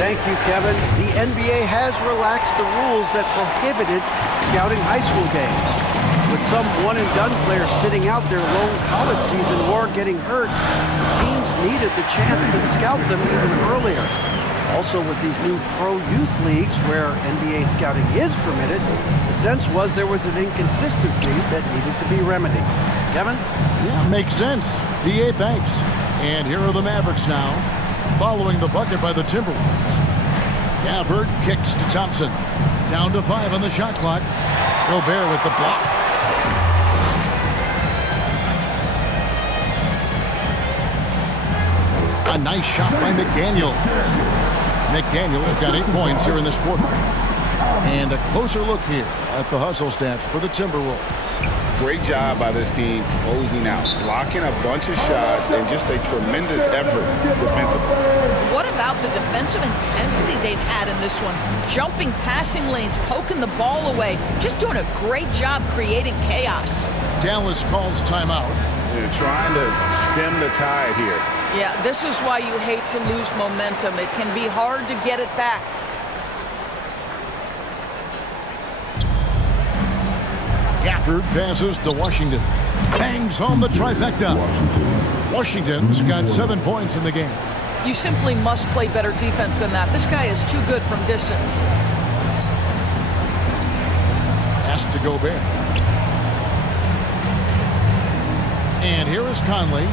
Thank you, Kevin. The NBA has relaxed the rules that prohibited scouting high school games. With some one-and-done players sitting out their lone college season or getting hurt, the teams needed the chance to scout them even earlier. Also, with these new pro youth leagues where NBA scouting is permitted, the sense was there was an inconsistency that needed to be remedied. Kevin? Yeah, makes sense. DA, thanks. And here are the Mavericks now, following the bucket by the Timberwolves. Gafford kicks to Thompson. Down to 5 on the shot clock. Gobert with the block. A nice shot by McDaniel. McDaniel got 8 points here in this quarter. And a closer look here at the hustle stats for the Timberwolves. Great job by this team closing out, blocking a bunch of shots, and just a tremendous effort defensively. What about the defensive intensity they've had in this one? Jumping passing lanes, poking the ball away, just doing a great job creating chaos. Dallas calls timeout. They're trying to stem the tide here. Yeah, this is why you hate to lose momentum. It can be hard to get it back. Gafford passes to Washington. Bangs home the trifecta. Washington's got 7 points in the game. You simply must play better defense than that. This guy is too good from distance. Pass to Gobert. And here is Conley.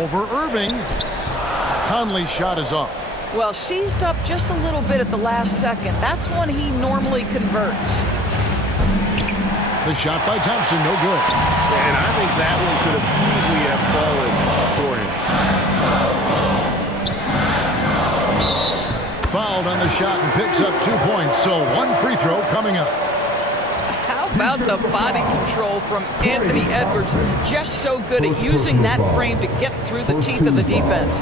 Over Irving. Conley's shot is off. Well, seized up just a little bit at the last second. That's when he normally converts. The shot by Thompson, no good. And I think that one could have easily have fallen for him. Fouled on the shot and picks up 2 points, so 1 free throw coming up. How about the body control from Anthony Edwards? Just so good at using that frame to get through the teeth of the defense.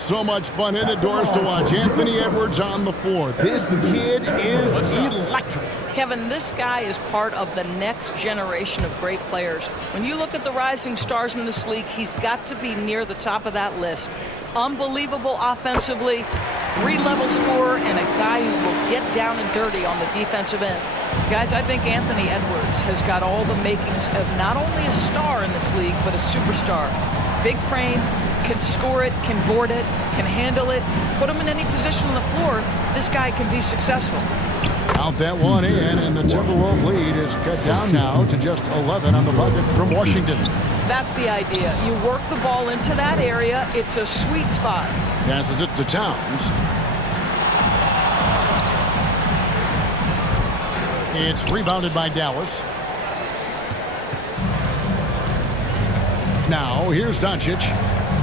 So much fun indoors to watch. Anthony Edwards on the floor. This kid is electric. Kevin, this guy is part of the next generation of great players. When you look at the rising stars in this league, he's got to be near the top of that list. Unbelievable offensively, 3-level scorer, and a guy who will get down and dirty on the defensive end. Guys, I think Anthony Edwards has got all the makings of not only a star in this league, but a superstar. Big frame, can score it, can board it, can handle it, put him in any position on the floor, this guy can be successful. Out that one in, and the Timberwolves lead is cut down now to just 11 on the bucket from Washington. That's the idea. You work the ball into that area, it's a sweet spot. Passes it to Towns. It's rebounded by Dallas. Now, here's Doncic.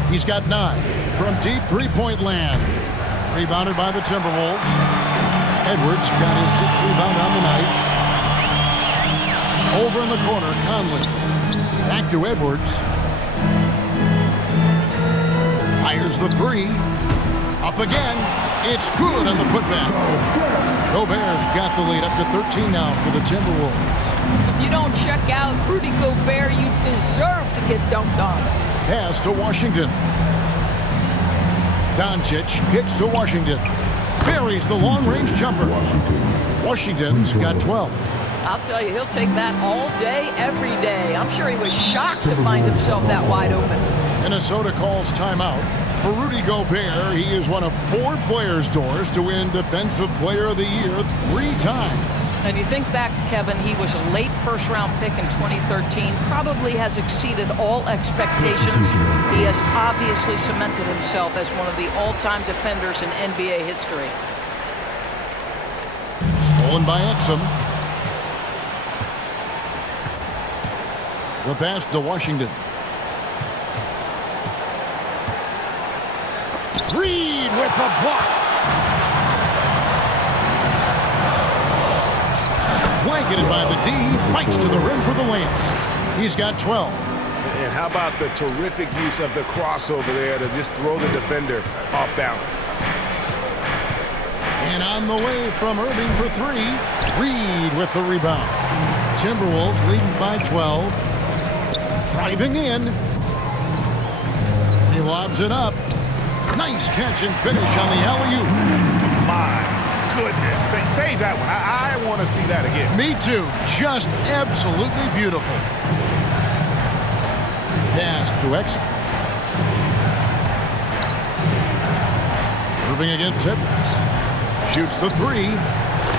He's got 9 from deep three-point land. Rebounded by the Timberwolves. Edwards got his 6th rebound on the night. Over in the corner, Conley. Back to Edwards. Fires the 3. Up again. It's good on the putback. Gobert's got the lead up to 13 now for the Timberwolves. If you don't check out Rudy Gobert, you deserve to get dunked on. Pass to Washington. Doncic kicks to Washington. Buries the long-range jumper. Washington's got 12. I'll tell you, he'll take that all day, every day. I'm sure he was shocked to find himself that wide open. Minnesota calls timeout. For Rudy Gobert, he is one of 4 players' doors to win Defensive Player of the Year 3 times. And you think back, Kevin, he was a late first-round pick in 2013, probably has exceeded all expectations. He has obviously cemented himself as one of the all-time defenders in NBA history. Stolen by Exum. The pass to Washington. Reed with the block. Blanketed by the D, fights to the rim for the layup. He's got 12. And how about the terrific use of the crossover there to just throw the defender off balance. And on the way from Irving for 3, Reed with the rebound. Timberwolves leading by 12. Driving in. He lobs it up. Nice catch and finish on the alley-oop. My goodness. Save that one. I want to see that again. Me too. Just absolutely beautiful. Pass to Exum. Irving against Edwards. Shoots the 3.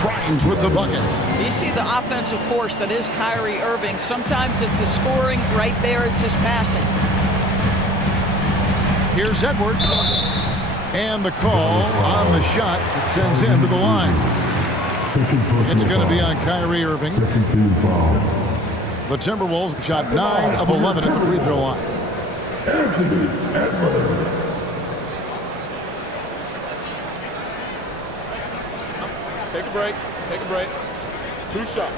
Grimes with the bucket. You see the offensive force that is Kyrie Irving. Sometimes it's his scoring. Right there, it's his passing. Here's Edwards. And the call on the shot that sends him to the line. It's going to be on Kyrie Irving. Second team foul. The Timberwolves shot 9 of 11 at the free throw line. Anthony Edwards. Take a break. Take a break. 2 shots.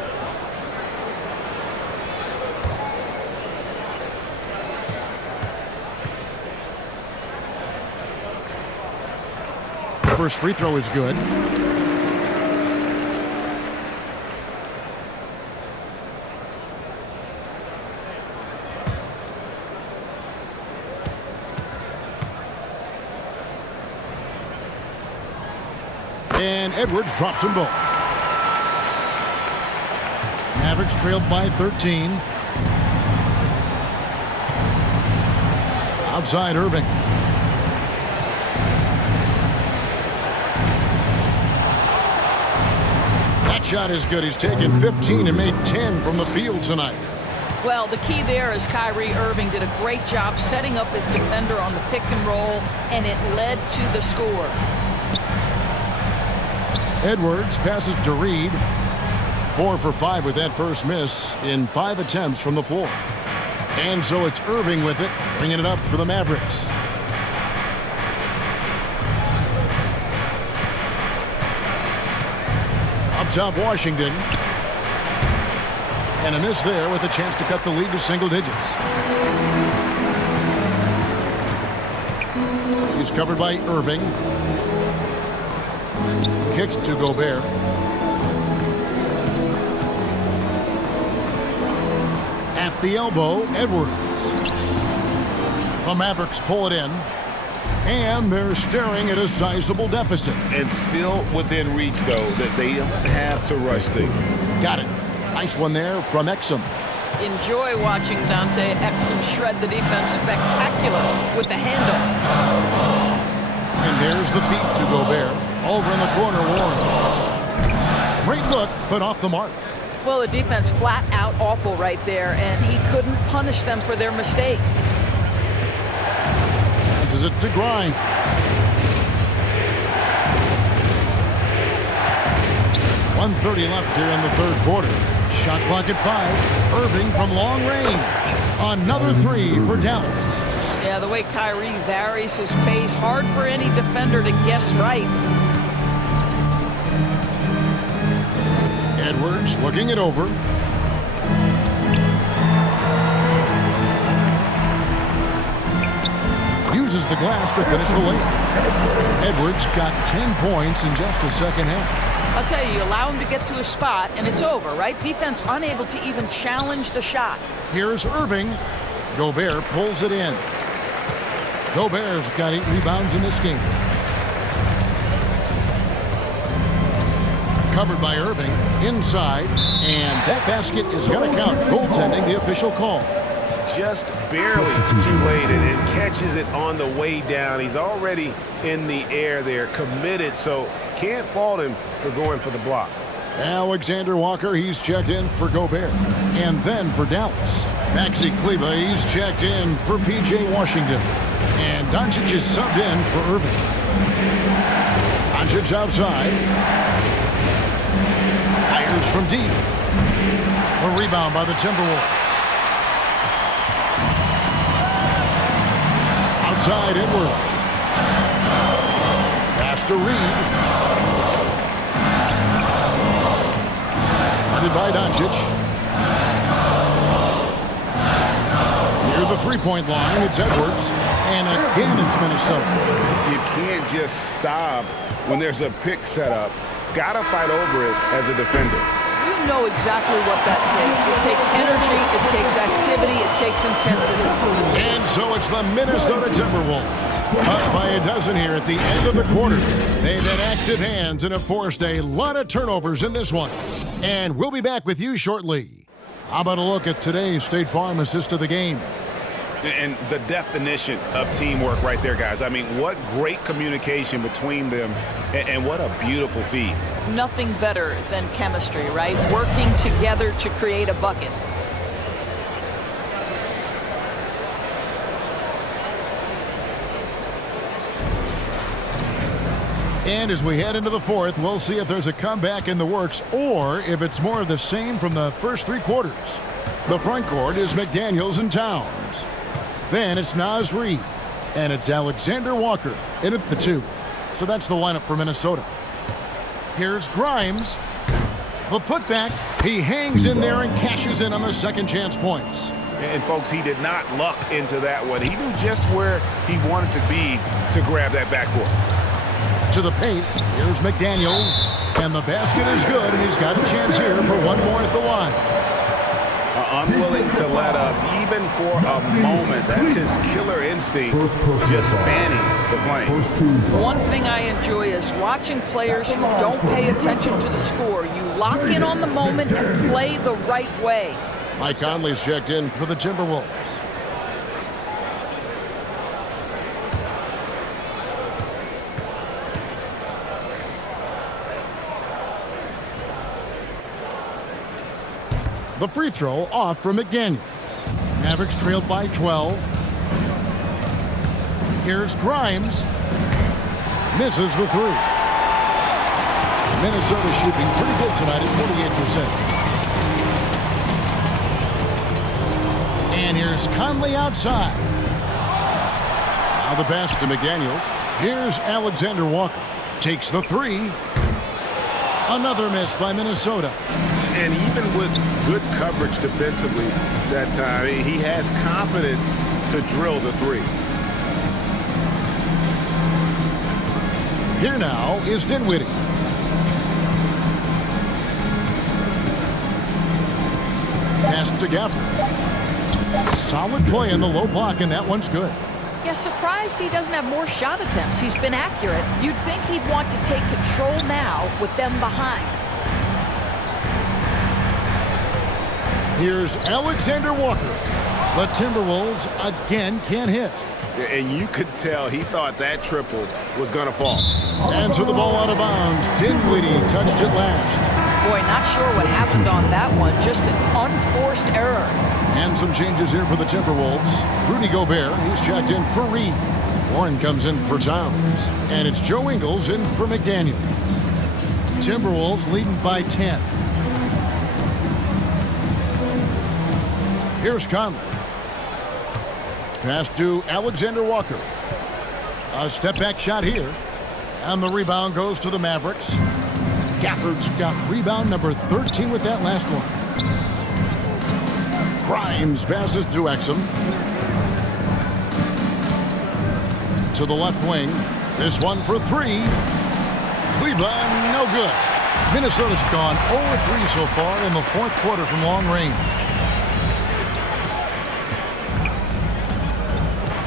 First free throw is good. And Edwards drops them both. Mavericks trailed by 13. Outside Irving. That shot is good. He's taken 15 and made 10 from the field tonight. Well, the key there is Kyrie Irving did a great job setting up his defender on the pick and roll, and it led to the score. Edwards passes to Reed. 4 for 5 with that first miss in 5 attempts from the floor. And so it's Irving with it, bringing it up for the Mavericks. Up top, Washington. And a miss there with a chance to cut the lead to single digits. He's covered by Irving. Kicks to Gobert. At the elbow, Edwards. The Mavericks pull it in. And they're staring at a sizable deficit. And still within reach, though, that they don't have to rush things. Got it. Nice one there from Exum. Enjoy watching Dante Exum shred the defense. Spectacular with the handle. And there's the feet to Gobert. Over in the corner, Warren. Great look, but off the mark. Well, the defense flat out awful right there, and he couldn't punish them for their mistake. This is it to Grind. .130 left here in the third quarter. Shot clock at 5. Irving from long range. Another 3 for Dallas. Yeah, the way Kyrie varies his pace, hard for any defender to guess right. Edwards looking it over. Uses the glass to finish the layup. Edwards got 10 points in just the second half. I'll tell you, allow him to get to a spot, and it's over, right? Defense unable to even challenge the shot. Here's Irving. Gobert pulls it in. Gobert's got 8 rebounds in this game. Covered by Irving, inside, and that basket is going to count. Goaltending, the official call. Just barely too late, and it catches it on the way down. He's already in the air there, committed, so can't fault him for going for the block. Alexander Walker, he's checked in for Gobert. And then for Dallas, Maxi Kleber, he's checked in for P.J. Washington. And Doncic is subbed in for Irving. Doncic outside. Fires from deep. A rebound by the Timberwolves. Outside Edwards. Pass to Reed. Guarded by Doncic. Near the three-point line, it's Edwards. And again, it's Minnesota. You can't just stop when there's a pick set up. Gotta fight over it as a defender. You know exactly what that takes. It takes energy, it takes activity, it takes intensity. And so it's the Minnesota Timberwolves. Up by a dozen here at the end of the quarter. They've had active hands and have forced a lot of turnovers in this one. And we'll be back with you shortly. How about a look at today's State Farm assist of the game? And the definition of teamwork right there, guys. I mean, what great communication between them, and what a beautiful feed. Nothing better than chemistry, right? Working together to create a bucket. And as we head into the fourth, we'll see if there's a comeback in the works or if it's more of the same from the first three quarters. The front court is McDaniels and Towns. Then it's Naz Reid. And it's Alexander Walker in at the 2. So that's the lineup for Minnesota. Here's Grimes. The putback. He hangs in there and cashes in on the second chance points. And folks, he did not luck into that one. He knew just where he wanted to be to grab that backboard. To the paint. Here's McDaniels. And the basket is good, and he's got a chance here for one more at the line. Unwilling to let up, even for a moment. That's his killer instinct, just fanning the flame. One thing I enjoy is watching players who don't pay attention to the score. You lock in on the moment and play the right way. Mike Conley's checked in for the Timberwolves. The free throw off from McDaniels. Mavericks trailed by 12. Here's Grimes. Misses the 3. Minnesota shooting pretty good tonight at 48%. And here's Conley outside. Now the pass to McDaniels. Here's Alexander Walker. Takes the 3. Another miss by Minnesota. And even with good coverage defensively that time, he has confidence to drill the 3. Here now is Dinwiddie. Pass to Gafford. Solid play in the low block, and that one's good. Yeah, surprised he doesn't have more shot attempts. He's been accurate. You'd think he'd want to take control now with them behind. Here's Alexander Walker. The Timberwolves again can't hit. And you could tell he thought that triple was going to fall. And to the ball out of bounds. Dinwiddie touched it last. Boy, not sure what happened on that one. Just an unforced error. And some changes here for the Timberwolves. Rudy Gobert, he's checked in for Reid. Warren comes in for Towns. And it's Joe Ingles in for McDaniels. Timberwolves leading by 10. Here's Conley. Pass to Alexander Walker. A step-back shot here. And the rebound goes to the Mavericks. Gafford's got rebound number 13 with that last one. Grimes passes to Exum. To the left wing. This one for 3. Cleveland, no good. Minnesota's gone 0-3 so far in the fourth quarter from long range.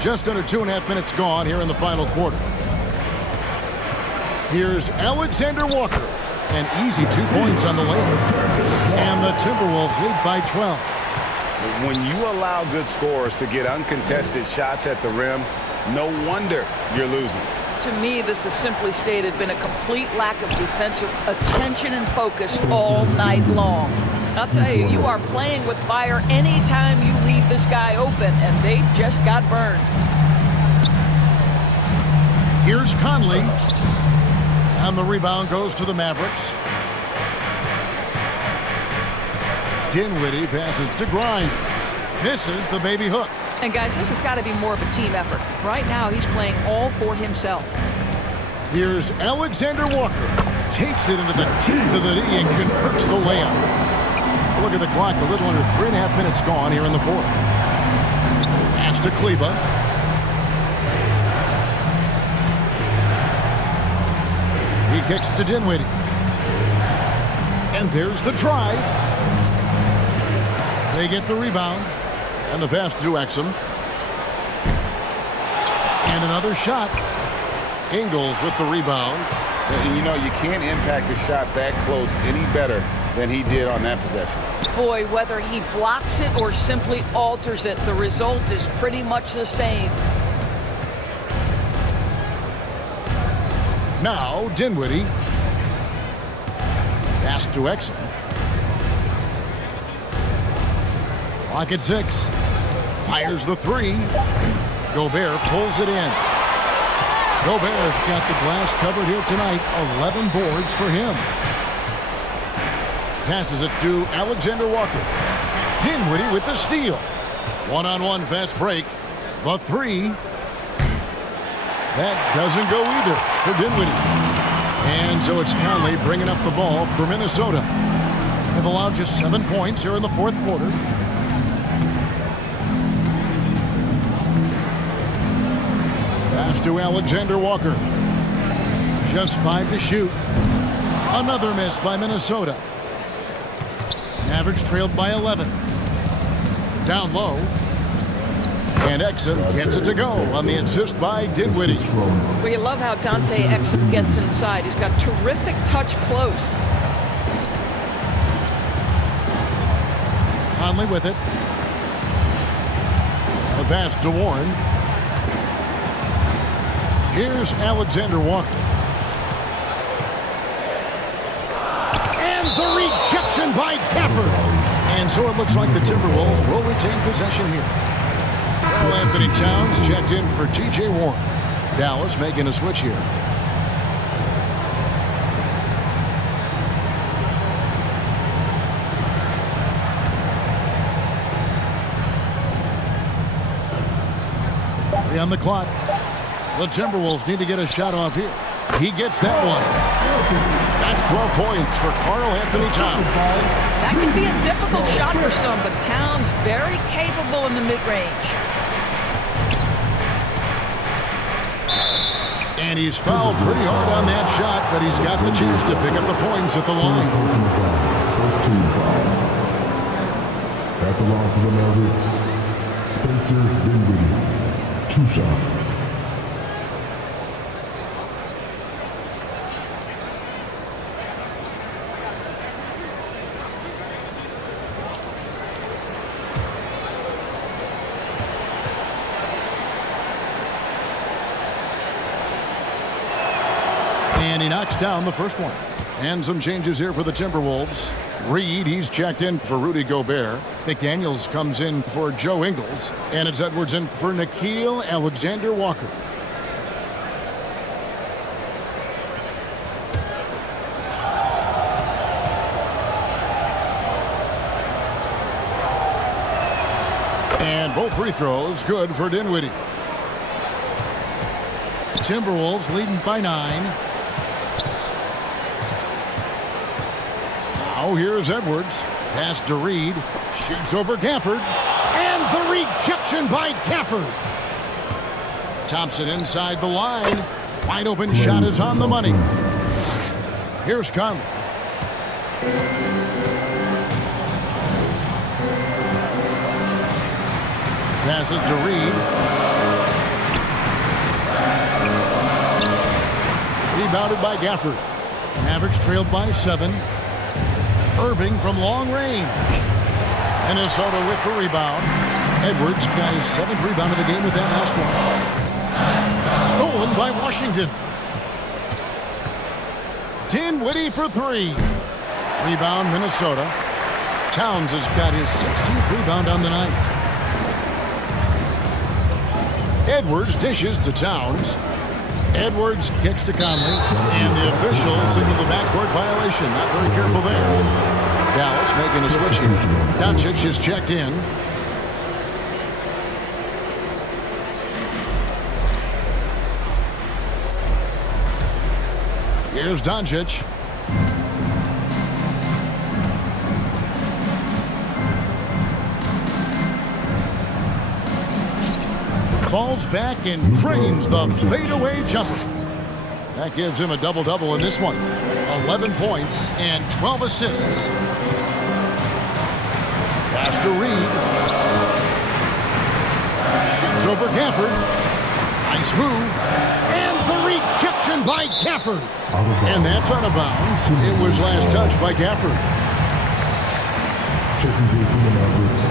Just under 2.5 minutes gone here in the final quarter. Here's Alexander Walker. An easy 2 points on the layup. And the Timberwolves lead by 12. When you allow good scorers to get uncontested shots at the rim, no wonder you're losing. To me, this has simply stated been a complete lack of defensive attention and focus all night long. I'll tell you, you are playing with fire anytime you leave this guy open, and they just got burned. Here's Conley. And the rebound goes to the Mavericks. Dinwiddie passes to Grimes. Misses the baby hook. And guys, this has got to be more of a team effort. Right now, he's playing all for himself. Here's Alexander Walker. Takes it into the teeth of the knee and converts the layup. Look at the clock, a little under 3.5 minutes gone here in the fourth. Pass to Kleba. He kicks to Dinwiddie. And there's the drive. They get the rebound. And the pass to Exum. And another shot. Ingles with the rebound. And you know, you can't impact a shot that close any better than he did on that possession. Boy, whether he blocks it or simply alters it, the result is pretty much the same. Now, Dinwiddie. Pass to Exum. Clock at 6. Fires the 3. Gobert pulls it in. Gobert's got the glass covered here tonight. 11 boards for him. Passes it to Alexander Walker. Dinwiddie with the steal. One-on-one fast break. The three. That doesn't go either for Dinwiddie. And so it's Conley bringing up the ball for Minnesota. They've allowed just 7 points here in the fourth quarter. Pass to Alexander Walker. Just 5 to shoot. Another miss by Minnesota. Mavericks trailed by 11. Down low. And Exum gets it to go on the assist by Dinwiddie. Well, you love how Dante Exum gets inside. He's got terrific touch close. Conley with it. The pass to Warren. Here's Alexander Walker. And the rejection by Gafford. And so it looks like the Timberwolves will retain possession here. Well, Anthony Towns checked in for T.J. Warren. Dallas making a switch here. On the clock. The Timberwolves need to get a shot off here. He gets that one. That's 12 points for Karl Anthony Towns. That can be a difficult shot for some, but Towns very capable in the mid-range. And he's fouled pretty hard on that shot, but he's got the chance to pick up the points at the line. First team foul. At the line for the Mavericks, Spencer Dinwiddie. 2 shots. And he knocks down the first one. And some changes here for the Timberwolves. Reed, he's checked in for Rudy Gobert. McDaniels comes in for Joe Ingles. And it's Edwards in for Nickeil Alexander-Walker. And both free throws good for Dinwiddie. Timberwolves leading by 9. Now here's Edwards. Pass to Reed. Shoots over Gafford. And the rejection by Gafford. Thompson inside the line. Wide open shot is on the money. Here's Conley. Passes to Reed. Rebounded by Gafford. Mavericks trailed by 7. Irving from long range. Minnesota with the rebound. Edwards got his 7th rebound of the game with that last one. Stolen by Washington. Dinwiddie for 3. Rebound Minnesota. Towns has got his 16th rebound on the night. Edwards dishes to Towns. Edwards kicks to Conley, and the officials signal the backcourt violation. Not very careful there. Dallas making a switch here. Doncic is checked in. Here's Doncic. Falls back and drains the fadeaway jumper. That gives him a double-double in this one. 11 points and 12 assists. Pass to Reed. Shoots over Gafford. Nice move. And the rejection by Gafford. And that's out of bounds. It was last touched by Gafford. Checking in from the Mavericks.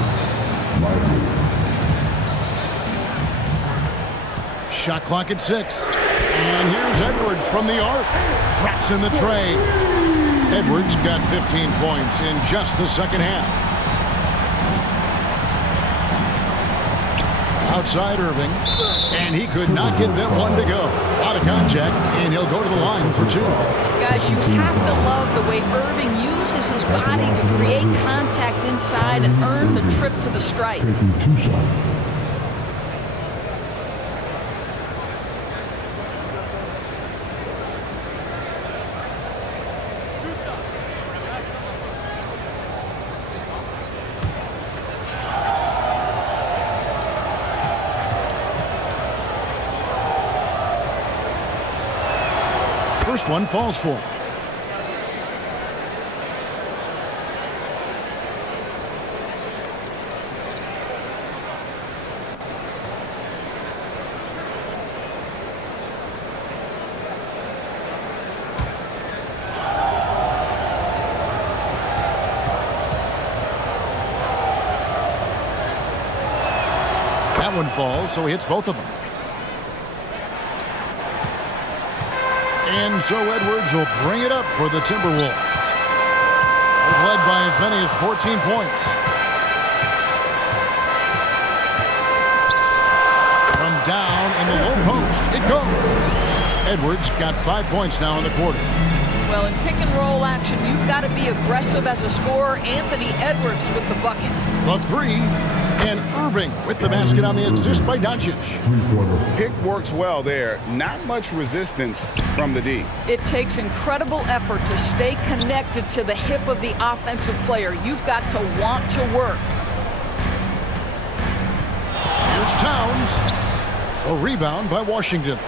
Shot clock at 6. And here's Edwards from the arc. Drops in the tray. Edwards got 15 points in just the second half. Outside Irving. And he could not get that one to go. Out of contact, and he'll go to the line for 2. Guys, you have to love the way Irving uses his body to create contact inside and earn the trip to the stripe. Taking 2 shots. First one falls for him. That one falls, so he hits both of them. And so Edwards will bring it up for the Timberwolves. They've led by as many as 14 points. From down in the low post, it goes. Edwards got 5 points now in the quarter. Well, in pick and roll action, you've got to be aggressive as a scorer. Anthony Edwards with the bucket. The 3, and Irving with the basket on the assist by Doncic. Pick works well there. Not much resistance from the D. It takes incredible effort to stay connected to the hip of the offensive player. You've got to want to work. Here's Towns. A rebound by Washington.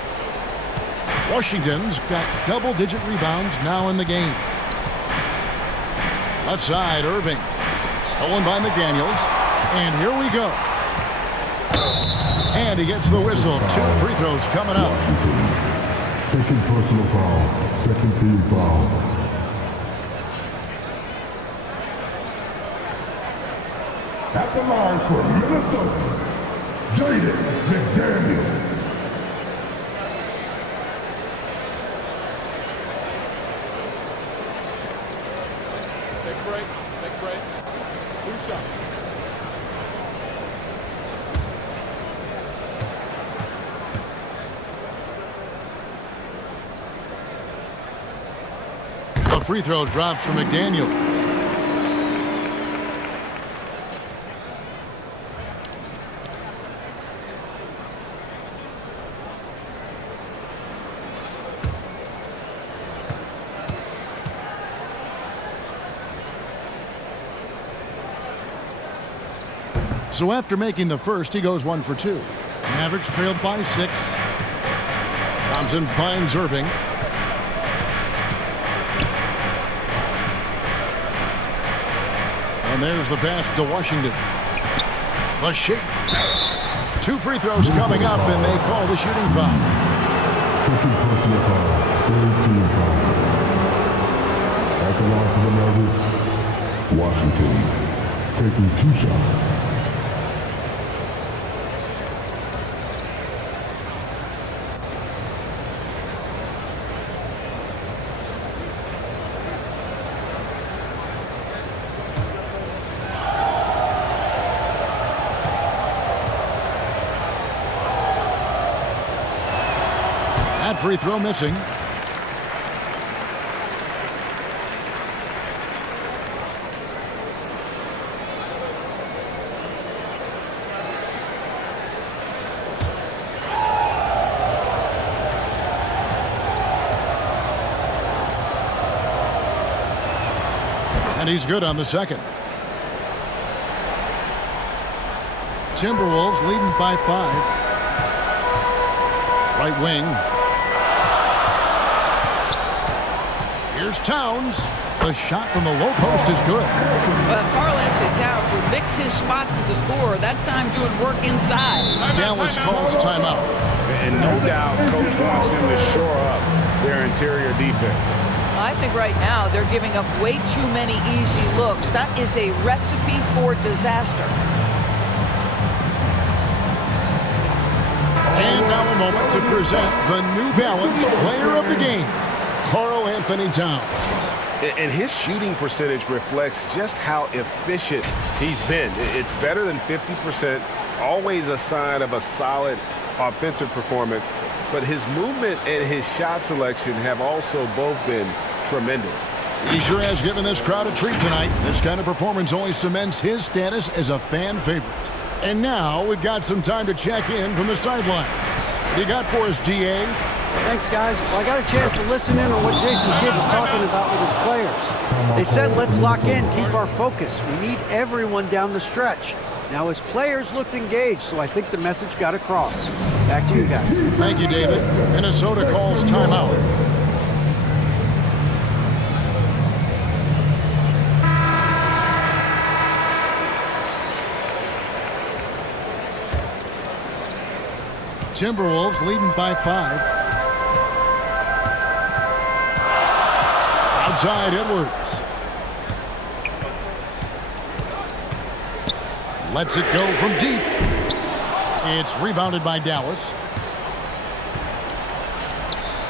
Washington's got double-digit rebounds now in the game. Left side, Irving. Stolen by McDaniels. And here we go. And he gets the whistle. 2 free throws coming up. Second personal foul. Second team foul. At the line for Minnesota, Jaden McDaniels. Take a break. Take a break. 2 shots. A free throw drops from McDaniels. So after making the first, he goes 1 for 2. Mavericks trailed by 6. Thompson finds Irving. And there's the pass to Washington. The shake. 2 free throws coming up, and they call the shooting foul. Second personal foul. Third team foul. At the line for the Mavericks, Washington taking 2 shots. That free throw missing. And he's good on the second. Timberwolves leading by 5. Right wing. Here's Towns. The shot from the low post is good. Well, Karl-Anthony Towns will mix his spots as a scorer, that time doing work inside. Dallas calls timeout. And no doubt, coach wants them to shore up their interior defense. I think right now they're giving up way too many easy looks. That is a recipe for disaster. And now a moment to present the New Balance Player of the Game, Karl-Anthony Towns. And his shooting percentage reflects just how efficient he's been. It's better than 50%, always a sign of a solid offensive performance, but his movement and his shot selection have also both been tremendous. He sure has given this crowd a treat tonight. This kind of performance only cements his status as a fan favorite. And now we've got some time to check in from the sidelines. You got for us, DA? Thanks, guys. Well, I got a chance to listen in on what Jason Kidd was talking about with his players. They said, let's lock in, keep our focus. We need everyone down the stretch. Now, his players looked engaged, so I think the message got across. Back to you guys. Thank you, David. Minnesota calls timeout. Timberwolves leading by 5. Outside Edwards. Lets it go from deep. It's rebounded by Dallas.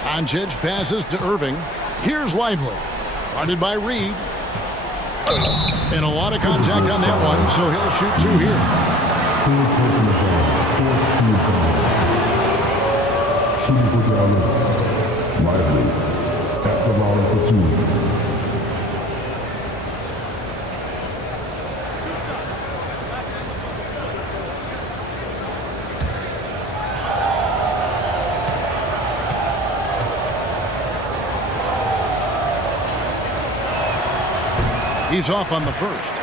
Doncic passes to Irving. Here's Lively. Guarded by Reed. And a lot of contact on that one, so he'll shoot 2 here. Shooting for Dallas. Lively. At the line for 2. He's off on the first.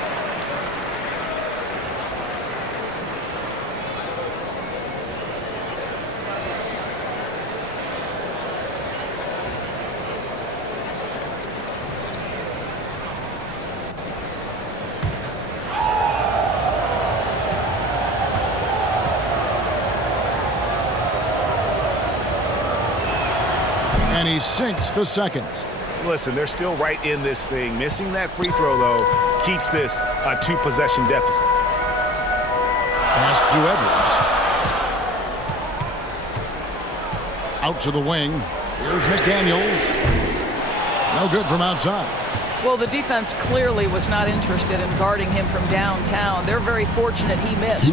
And he sinks the second. Listen, they're still right in this thing. Missing that free throw, though, keeps this a 2-possession deficit. Pass to Edwards. Out to the wing. Here's McDaniels. No good from outside. Well, the defense clearly was not interested in guarding him from downtown. They're very fortunate he missed.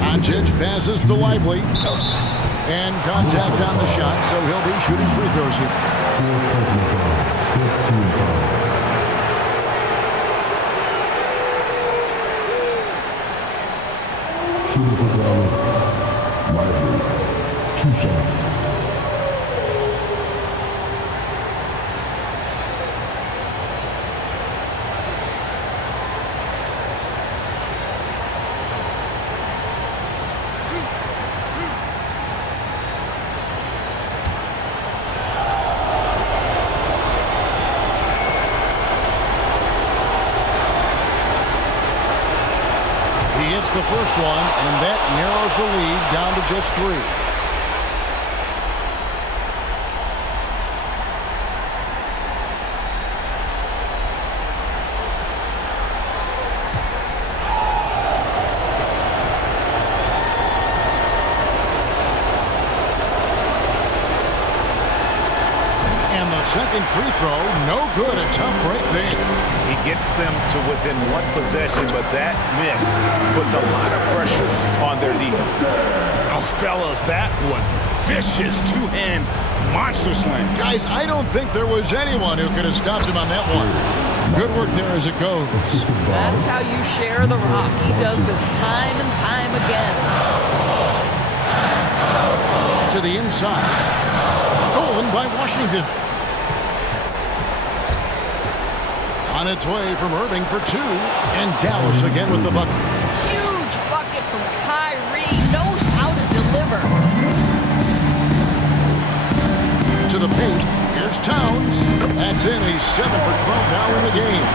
Doncic passes to Lively. And contact on the shot, so he'll be shooting free throws here. Shooting for Dallas. Lively. 2 shots. The first one, and that narrows the lead down to just 3. And the second free throw, no good. A tough break there. He gets them to within 1 possession, but that miss puts a lot of pressure on their defense. Oh, fellas, that was vicious 2-hand monster slam. Guys, I don't think there was anyone who could have stopped him on that one. Good work there as it goes. That's how you share the rock. He does this time and time again. To the inside. Stolen by Washington. On its way from Irving for 2, and Dallas again with the bucket. Huge bucket from Kyrie. Knows how to deliver. To the paint. Here's Towns. That's in. He's 7 for 12 now in the game.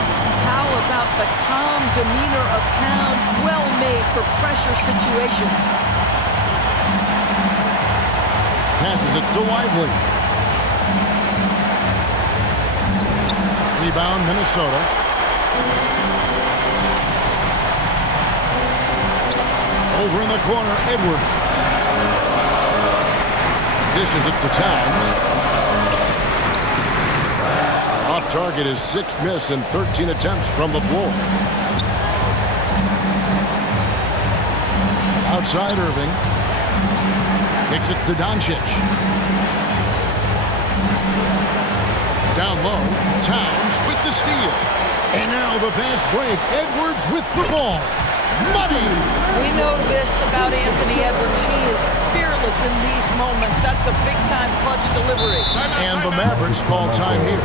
How about the calm demeanor of Towns? Well made for pressure situations. Passes it to Lively. Rebound, Minnesota. Over in the corner, Edwards. Dishes it to Towns. Off target, his 6th miss and 13 attempts from the floor. Outside Irving. Kicks it to Doncic. Down low, Towns with the steal. And now the fast break. Edwards with the ball. Money! We know this about Anthony Edwards. He is fearless in these moments. That's a big-time clutch delivery. And the Mavericks call time here.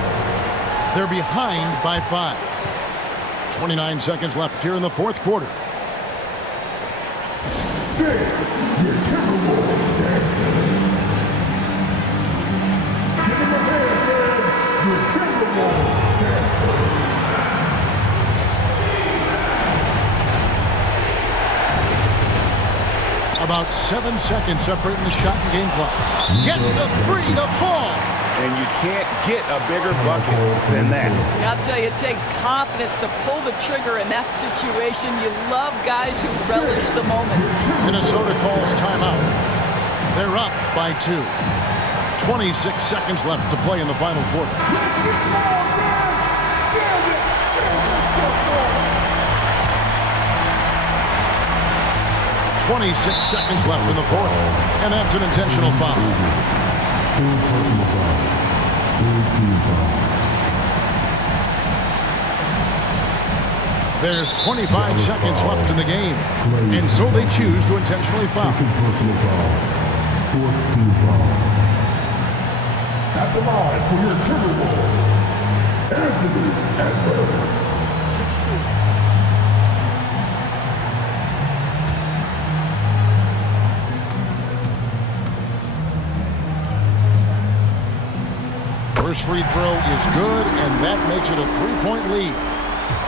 They're behind by 5. 29 seconds left here in the fourth quarter. Your Timberwolves dancing. Give him a hand, man. Your Timberwolves dancing. About 7 seconds separating the shot and game clocks. Gets the 3 to fall. And you can't get a bigger bucket than that. I'll tell you, it takes confidence to pull the trigger in that situation. You love guys who relish the moment. Minnesota calls timeout. They're up by 2. 26 seconds left to play in the final quarter. 26 seconds left in the fourth. And that's an intentional foul. There's 25 seconds left in the game. And so they choose to intentionally foul. Fourth team foul. At the line for your Timberwolves, Anthony Edwards. First free throw is good, and that makes it a 3-point lead.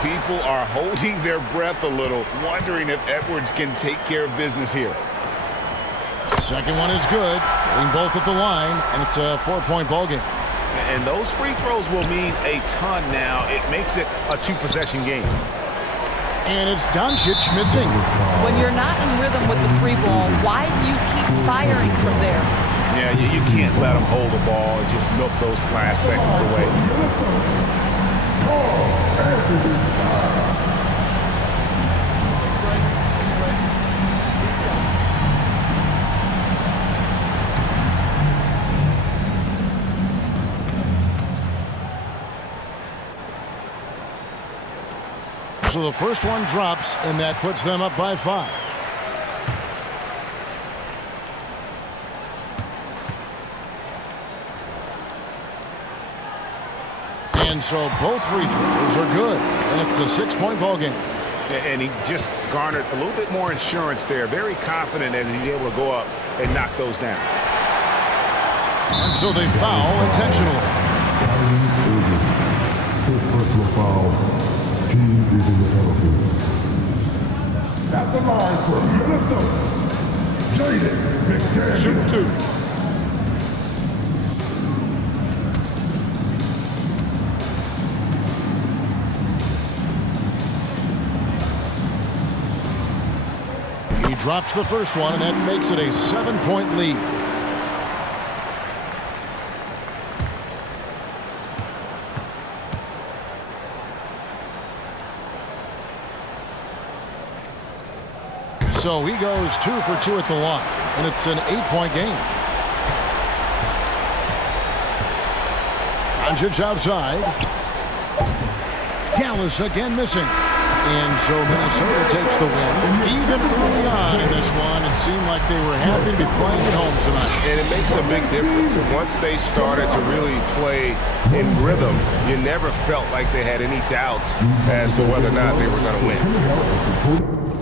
People are holding their breath a little, wondering if Edwards can take care of business here. Second one is good, getting both at the line, and it's a 4-point ball game. And those free throws will mean a ton now. It makes it a 2-possession game. And it's Doncic missing. When you're not in rhythm with the free ball, why do you keep firing from there? Yeah, you can't let them hold the ball and just milk those last seconds away. So the first one drops, and that puts them up by 5. And so both free throws are good, and it's a 6-point ball game. And he just garnered a little bit more insurance there. Very confident as he's able to go up and knock those down. And so they foul intentionally. First personal foul. Team is in the penalty. At the line for Minnesota, Jaden McDaniel. Shoot 2. He drops the first one, and that makes it a 7-point lead. So he goes 2 for 2 at the line, and it's an 8-point game. Doncic outside. Dallas again missing. And so Minnesota takes the win. Even early on in this one, it seemed like they were happy to be playing at home tonight. And it makes a big difference. Once they started to really play in rhythm, you never felt like they had any doubts as to whether or not they were going to win.